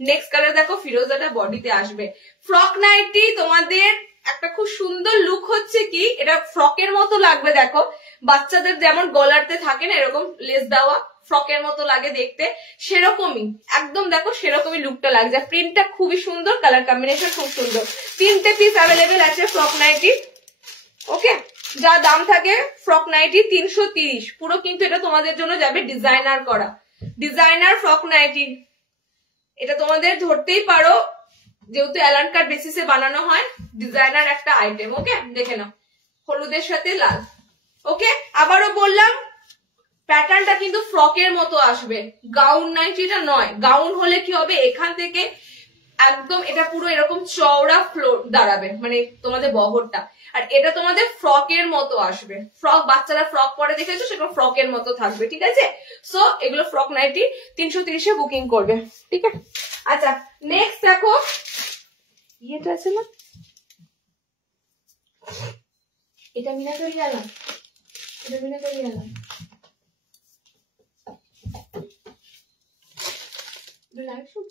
নেক্সট কালার দেখো, ফিরোজাটা বডিতে আসবে। ফ্রক নাইটি তোমাদের একটা খুব সুন্দর লুক হচ্ছে কি, এটা ফ্রকের মতো লাগবে। দেখো বাচ্চাদের যেমন গলাতে থাকে না এরকম লেস দেওয়া, ফ্রকের মতো লাগে দেখতে, সেরকমই একদম দেখো সেরকমই লুকটা লাগছে। প্রিন্টটা খুবই সুন্দর, কালার কম্বিনেশন খুব সুন্দর। 3টে পিস অ্যাভেলেবেল আছে ফ্রক নাইটি। ওকে, যা দাম থাকে ফ্রক নাইটি 330, পুরো কিন্তু এটা তোমাদের জন্য যাবে ডিজাইনার করা, ডিজাইনার ফ্রক নাইটি। এটা তোমাদের ধরতেই পারো, যেহেতু অ্যালান কাট বেসিসে বানানো হয়, ডিজাইনার একটা আইটেম। ওকে, দেখে নাও, হলুদের সাথে লাল। ওকে, আবারও বললাম প্যাটার্নটা কিন্তু ফ্রকের মতো আসবে, গাউন নাইটিটা নয়। গাউন হলে কি হবে, এখান থেকে একদম এটা পুরো এরকম চওড়া ফ্লোর দাঁড়াবে, মানে তোমাদের বহরটা, আর এটা তোমাদের ফ্রকের মতো আসবে। ফ্রক, বাচ্চারা ফ্রক পরে দেখেছো, সেটা ফ্রকের মতো থাকবে, ঠিক আছে? সো এগুলো ফ্রক নাইটি 330-এ বুকিং করবে, ঠিক আছে? আচ্ছা, নেক্সট দেখো, ইয়েটা আছে না, এটা মিনাকারি আলাম, এটা মিনাকারি আলাম, লাইট শুট,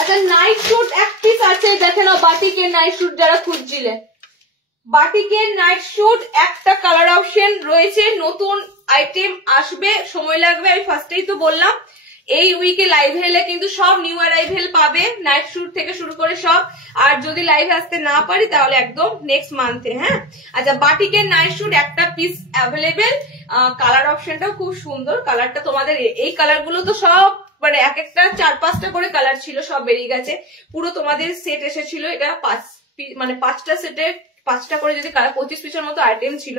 আচ্ছা নাইট শুট এক পিস আছে, দেখে নাও, বাটিকের নাইট শুট যারা খুঁজছিলে, বাটিকের নাইট শুট একটা কালার অপশন রয়েছে, নতুন আইটেম আসবে, সময় লাগবে। আমি ফার্স্টেই তো বললাম এই উইকে লাইভে এলে কিন্তু সব নিউ অ্যারাইভেল পাবে, নাইট শুট থেকে শুরু করে সব। আর যদি লাইভে আসতে না পারি তাহলে একদম নেক্সট মান্থে। হ্যাঁ, আচ্ছা, বাটিকের নাইট শুট একটা পিস অ্যাভেলেবেল, কালার অপশনটাও খুব সুন্দর। কালারটা তোমাদের এই কালার গুলো তো সব মানে এক একটা 4-5টা করে কালার ছিল, সব বেরিয়ে গেছে। পুরো তোমাদের সেট এসেছিল, এটা 5টা সেটে 5টা করে যদি কালার, 25 পিসের মতো আইটেম ছিল।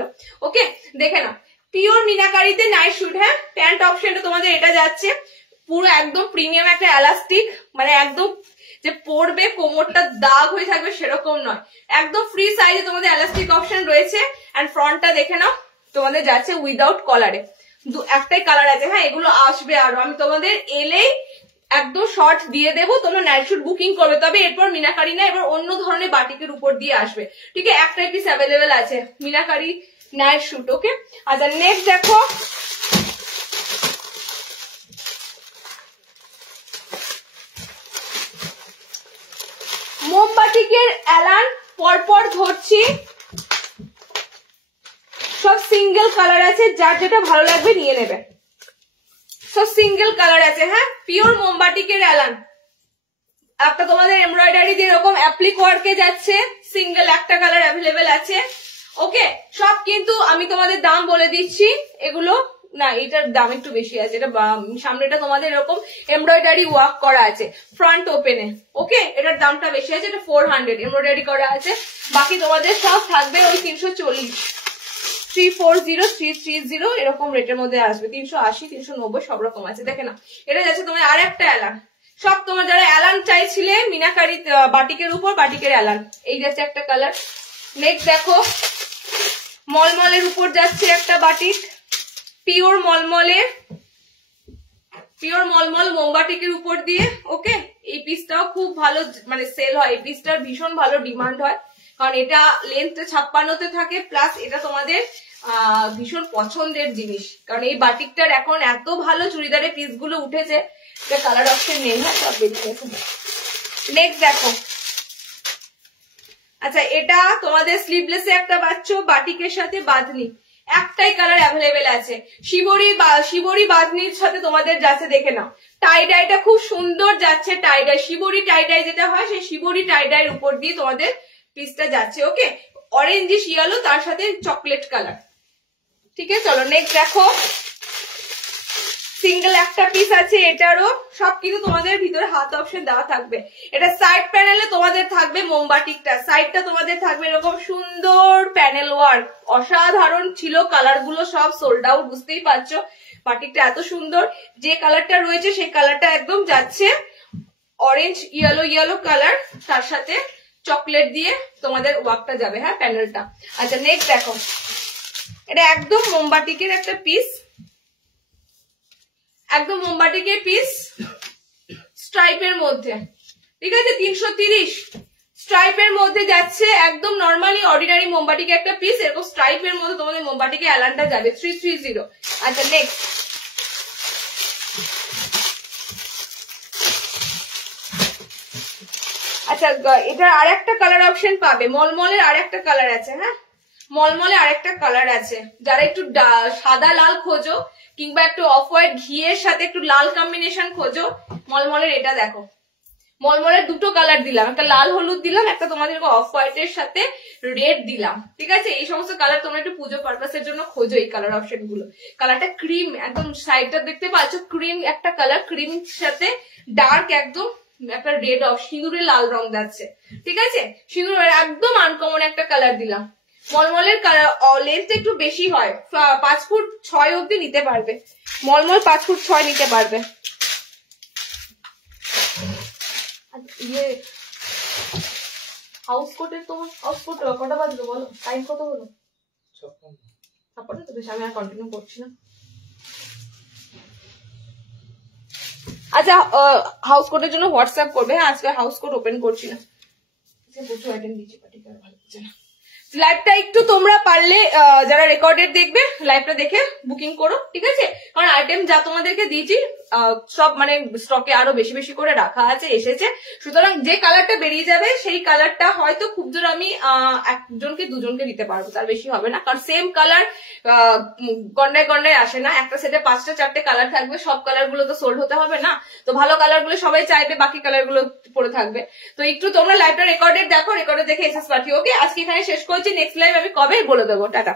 ওকে, দেখে নাও, পিওর মিনাকারিতে নাইট শুট। হ্যাঁ, প্যান্ট অপশনটা তোমাদের এটা যাচ্ছে, পুরো একদম প্রিমিয়াম একটা এলাস্টিক, মানে একদম যে পরবে কোমরটা দাগ হয়ে থাকবে সেরকম নয়, একদম ফ্রি সাইজে তোমাদের এলাস্টিক অপশন রয়েছে। এন্ড ফ্রন্টটা দেখে নাও, তোমাদের যাচ্ছে উইদাউট কলারে। একটাই কালার আছে। হ্যাঁ, এগুলো আসবে আরো, আমি তোমাদের এলেই একদম শর্ট দিয়ে দেবো, তোমরা নাইট শুট বুকিং করবে। তবে এরপর মিনাকারি না, এবার অন্য ধরনের বাটিকের উপর দিয়ে আসবে। ঠিক আছে, একটাই পিস অ্যাভেলেবেল আছে মিনাকারি নাইট শুট। ওকে, আচ্ছা নেক্সট দেখো, মোমবাটিকের অ্যালান পরপর ধরছি, সব সিঙ্গেল কালার আছে, যার যেটা ভালো লাগবে নিয়ে নেবে, সব সিঙ্গেল কালার আছে। হ্যাঁ, পিওর মোমবাটিকের অ্যালান, একটা তোমাদের এমব্রয়ডারি দিয়ে এরকম অ্যাপ্লিক ওয়ার্কে যাচ্ছে, সিঙ্গেল একটা কালার অ্যাভেলেবেল আছে। ওকে, সব কিন্তু আমি তোমাদের দাম বলে দিচ্ছি, এগুলো না এটার দাম একটু বেশি আছে, এটা সামনেটা তোমাদের এরকম এমব্রয়ডারি ওয়ার্ক করা আছে ফ্রন্ট ওপেনে। ওকে, এটার দামটা বেশি আছে, এটা 400 এমব্রয়ডারি করা আছে। বাকি তোমাদের সব থাকবে ওই 340, 340, 330 এরকম রেটের মধ্যে আসবে, 380, 390 সব রকম আছে। দেখে না, এটা যাচ্ছে তোমার আর একটা অ্যালান, সব তোমার যারা অ্যালান চাইছিলে মিনাকারি বাটিকের উপর, বাটিকের অ্যালান, এই যাচ্ছে একটা কালার। নেক্সট দেখো, মলমলের উপর যাচ্ছে একটা বাটিক, পিওর মলমলের, পিওর মলমল মোমবাটিকের উপর দিয়ে। ওকে, এই পিসটাও খুব ভালো মানে সেল হয়, এই পিসটার ভীষণ ভালো ডিমান্ড হয়, কারণ এটা লেন্থ 56তে থাকে, প্লাস এটা তোমাদের ভীষণ পছন্দের জিনিস, কারণ এই বাটিকটার এখন এত ভালো চুড়িদারের পিস গুলো উঠেছে, কালার অপশন নেই। হ্যাঁ, সব বেরিয়ে গেছে। নেক্সট দেখো, আচ্ছা এটা তোমাদের স্লিভলেসে একটা পাচ্ছ, বাটিকের সাথে বাঁধনি, একটাই কালার অ্যাভেলেবেল আছে। শিবরি বাঁধনির সাথে তোমাদের যাচ্ছে, দেখে নাও, টাই ডাইটা খুব সুন্দর যাচ্ছে, টাই ডাই শিবরি টাই ডাই যেটা হয়, সেই শিবরি টাই ডাইয়ের উপর দিয়ে তোমাদের পিসটা যাচ্ছে। ওকে, অরেঞ্জিশ ইয়েলো, তার সাথে চকলেট কালার। ঠিক আছে, চলো নেক্সট দেখো, সিঙ্গেল একটা পিস আছে এটারও, সব কিন্তু তোমাদের ভিতরে হাত অপশন দেওয়া থাকবে। এটা সাইড প্যানেলে তোমাদের থাকবে মোমবাটিকটা, সাইডটা তোমাদের থাকবে এরকম সুন্দর প্যানেল ওয়ার্ক, অসাধারণ ছিল, কালার গুলো সব সোল্ড আউট, বুঝতেই পারছো বাটিকটা এত সুন্দর। যে কালারটা রয়েছে সেই কালারটা একদম যাচ্ছে অরেঞ্জ ইয়েলো কালার, তার সাথে চকলেট দিয়ে তোমাদের ওয়ার্কটা যাবে। হ্যাঁ, প্যানেলটা। আচ্ছা নেক্সট দেখো, এটা একদম মোমবাটিকের একটা পিস, একদম মোমবাটিকের পিস স্ট্রাইপের মধ্যে। ঠিক আছে, 330 স্ট্রাইপের মধ্যে যাচ্ছে, একদম নর্মালি অর্ডিনারি মোমবাটিকে একটা পিস, এরকম স্ট্রাইপের মধ্যে তোমাদের মোমবাটিকে অ্যালানটা যাবে 330। আচ্ছা নেক্সট, আচ্ছা এটার আর একটা কালার অপশন পাবে, মলমলের আর একটা কালার আছে। হ্যাঁ, মলমলে আরেকটা কালার আছে, যারা একটু সাদা লাল খোঁজো কিংবা একটু অফ হোয়াইট ঘিয়ের সাথে একটু লাল কম্বিনেশন খোঁজো, মলমলের এটা দেখো, মলমলের দুটো কালার দিলাম, একটা লাল হলুদ দিলাম, একটা তোমাদের অফ হোয়াইট এর সাথে রেড দিলাম। ঠিক আছে, এই সমস্ত কালার তোমরা একটু পুজো পারপাসের জন্য খোঁজো এই কালার অপশন গুলো। কালারটা ক্রিম, একদম সাইডটা দেখতে পাচ্ছ ক্রিম একটা কালার, ক্রিম সাথে ডার্ক একদম একটা রেড অফ সিঁদুরে লাল রং যাচ্ছে। ঠিক আছে, সিঁদুর একদম আনকমন একটা কালার দিলাম। মলমলের লেন্থ একটু বেশি হয়, 5 ফুট 6 অব্দি নিতে পারবে, মলমল 5 ফুট 6 নিতে পারবে। ইয়ে হাউস কোটের, তোমার হাউস কোট কটা বাজলো বলো, টাইম কত হলো? 56 তো বেশি, আমি আর কন্টিনিউ করছি না। আচ্ছা হাউস কোটের জন্য হোয়াটসঅ্যাপ করবে। হ্যাঁ, আজকে হাউস কোট ওপেন করছি না, প্রচুর আইটেম দিচ্ছি, পার্টিকুলার ভালো হচ্ছে না। লাইভটা একটু তোমরা পারলে যারা রেকর্ডেড দেখবে লাইভটা দেখে বুকিং করো। ঠিক আছে, কারণ আইটেম যা তোমাদেরকে দিয়েছি সব মানে স্টকে আরো বেশি বেশি করে রাখা আছে, এসেছে, সুতরাং যে কালারটা বেরিয়ে যাবে সেই কালারটা হয়তো খুব জোর আমি একজনকে দুজনকে দিতে পারবো, তার বেশি হবে না, কারণ সেম কালার গন্ডায় গন্ডায় আসে না, একটা সেটে 5টা 4টে কালার থাকবে, সব কালার গুলো তো সোল্ড হতে হবে না, তো ভালো কালার গুলো সবাই চাইবে, বাকি কালার গুলো পড়ে থাকবে। তো একটু তোমরা লাইভটা রেকর্ডেড দেখো, রেকর্ডে দেখে এসএস পাঠিও। ওকে, আজকে এখানে শেষ করছি, নেক্সট লাইভ আমি কবে বলে দেবো। টাটা।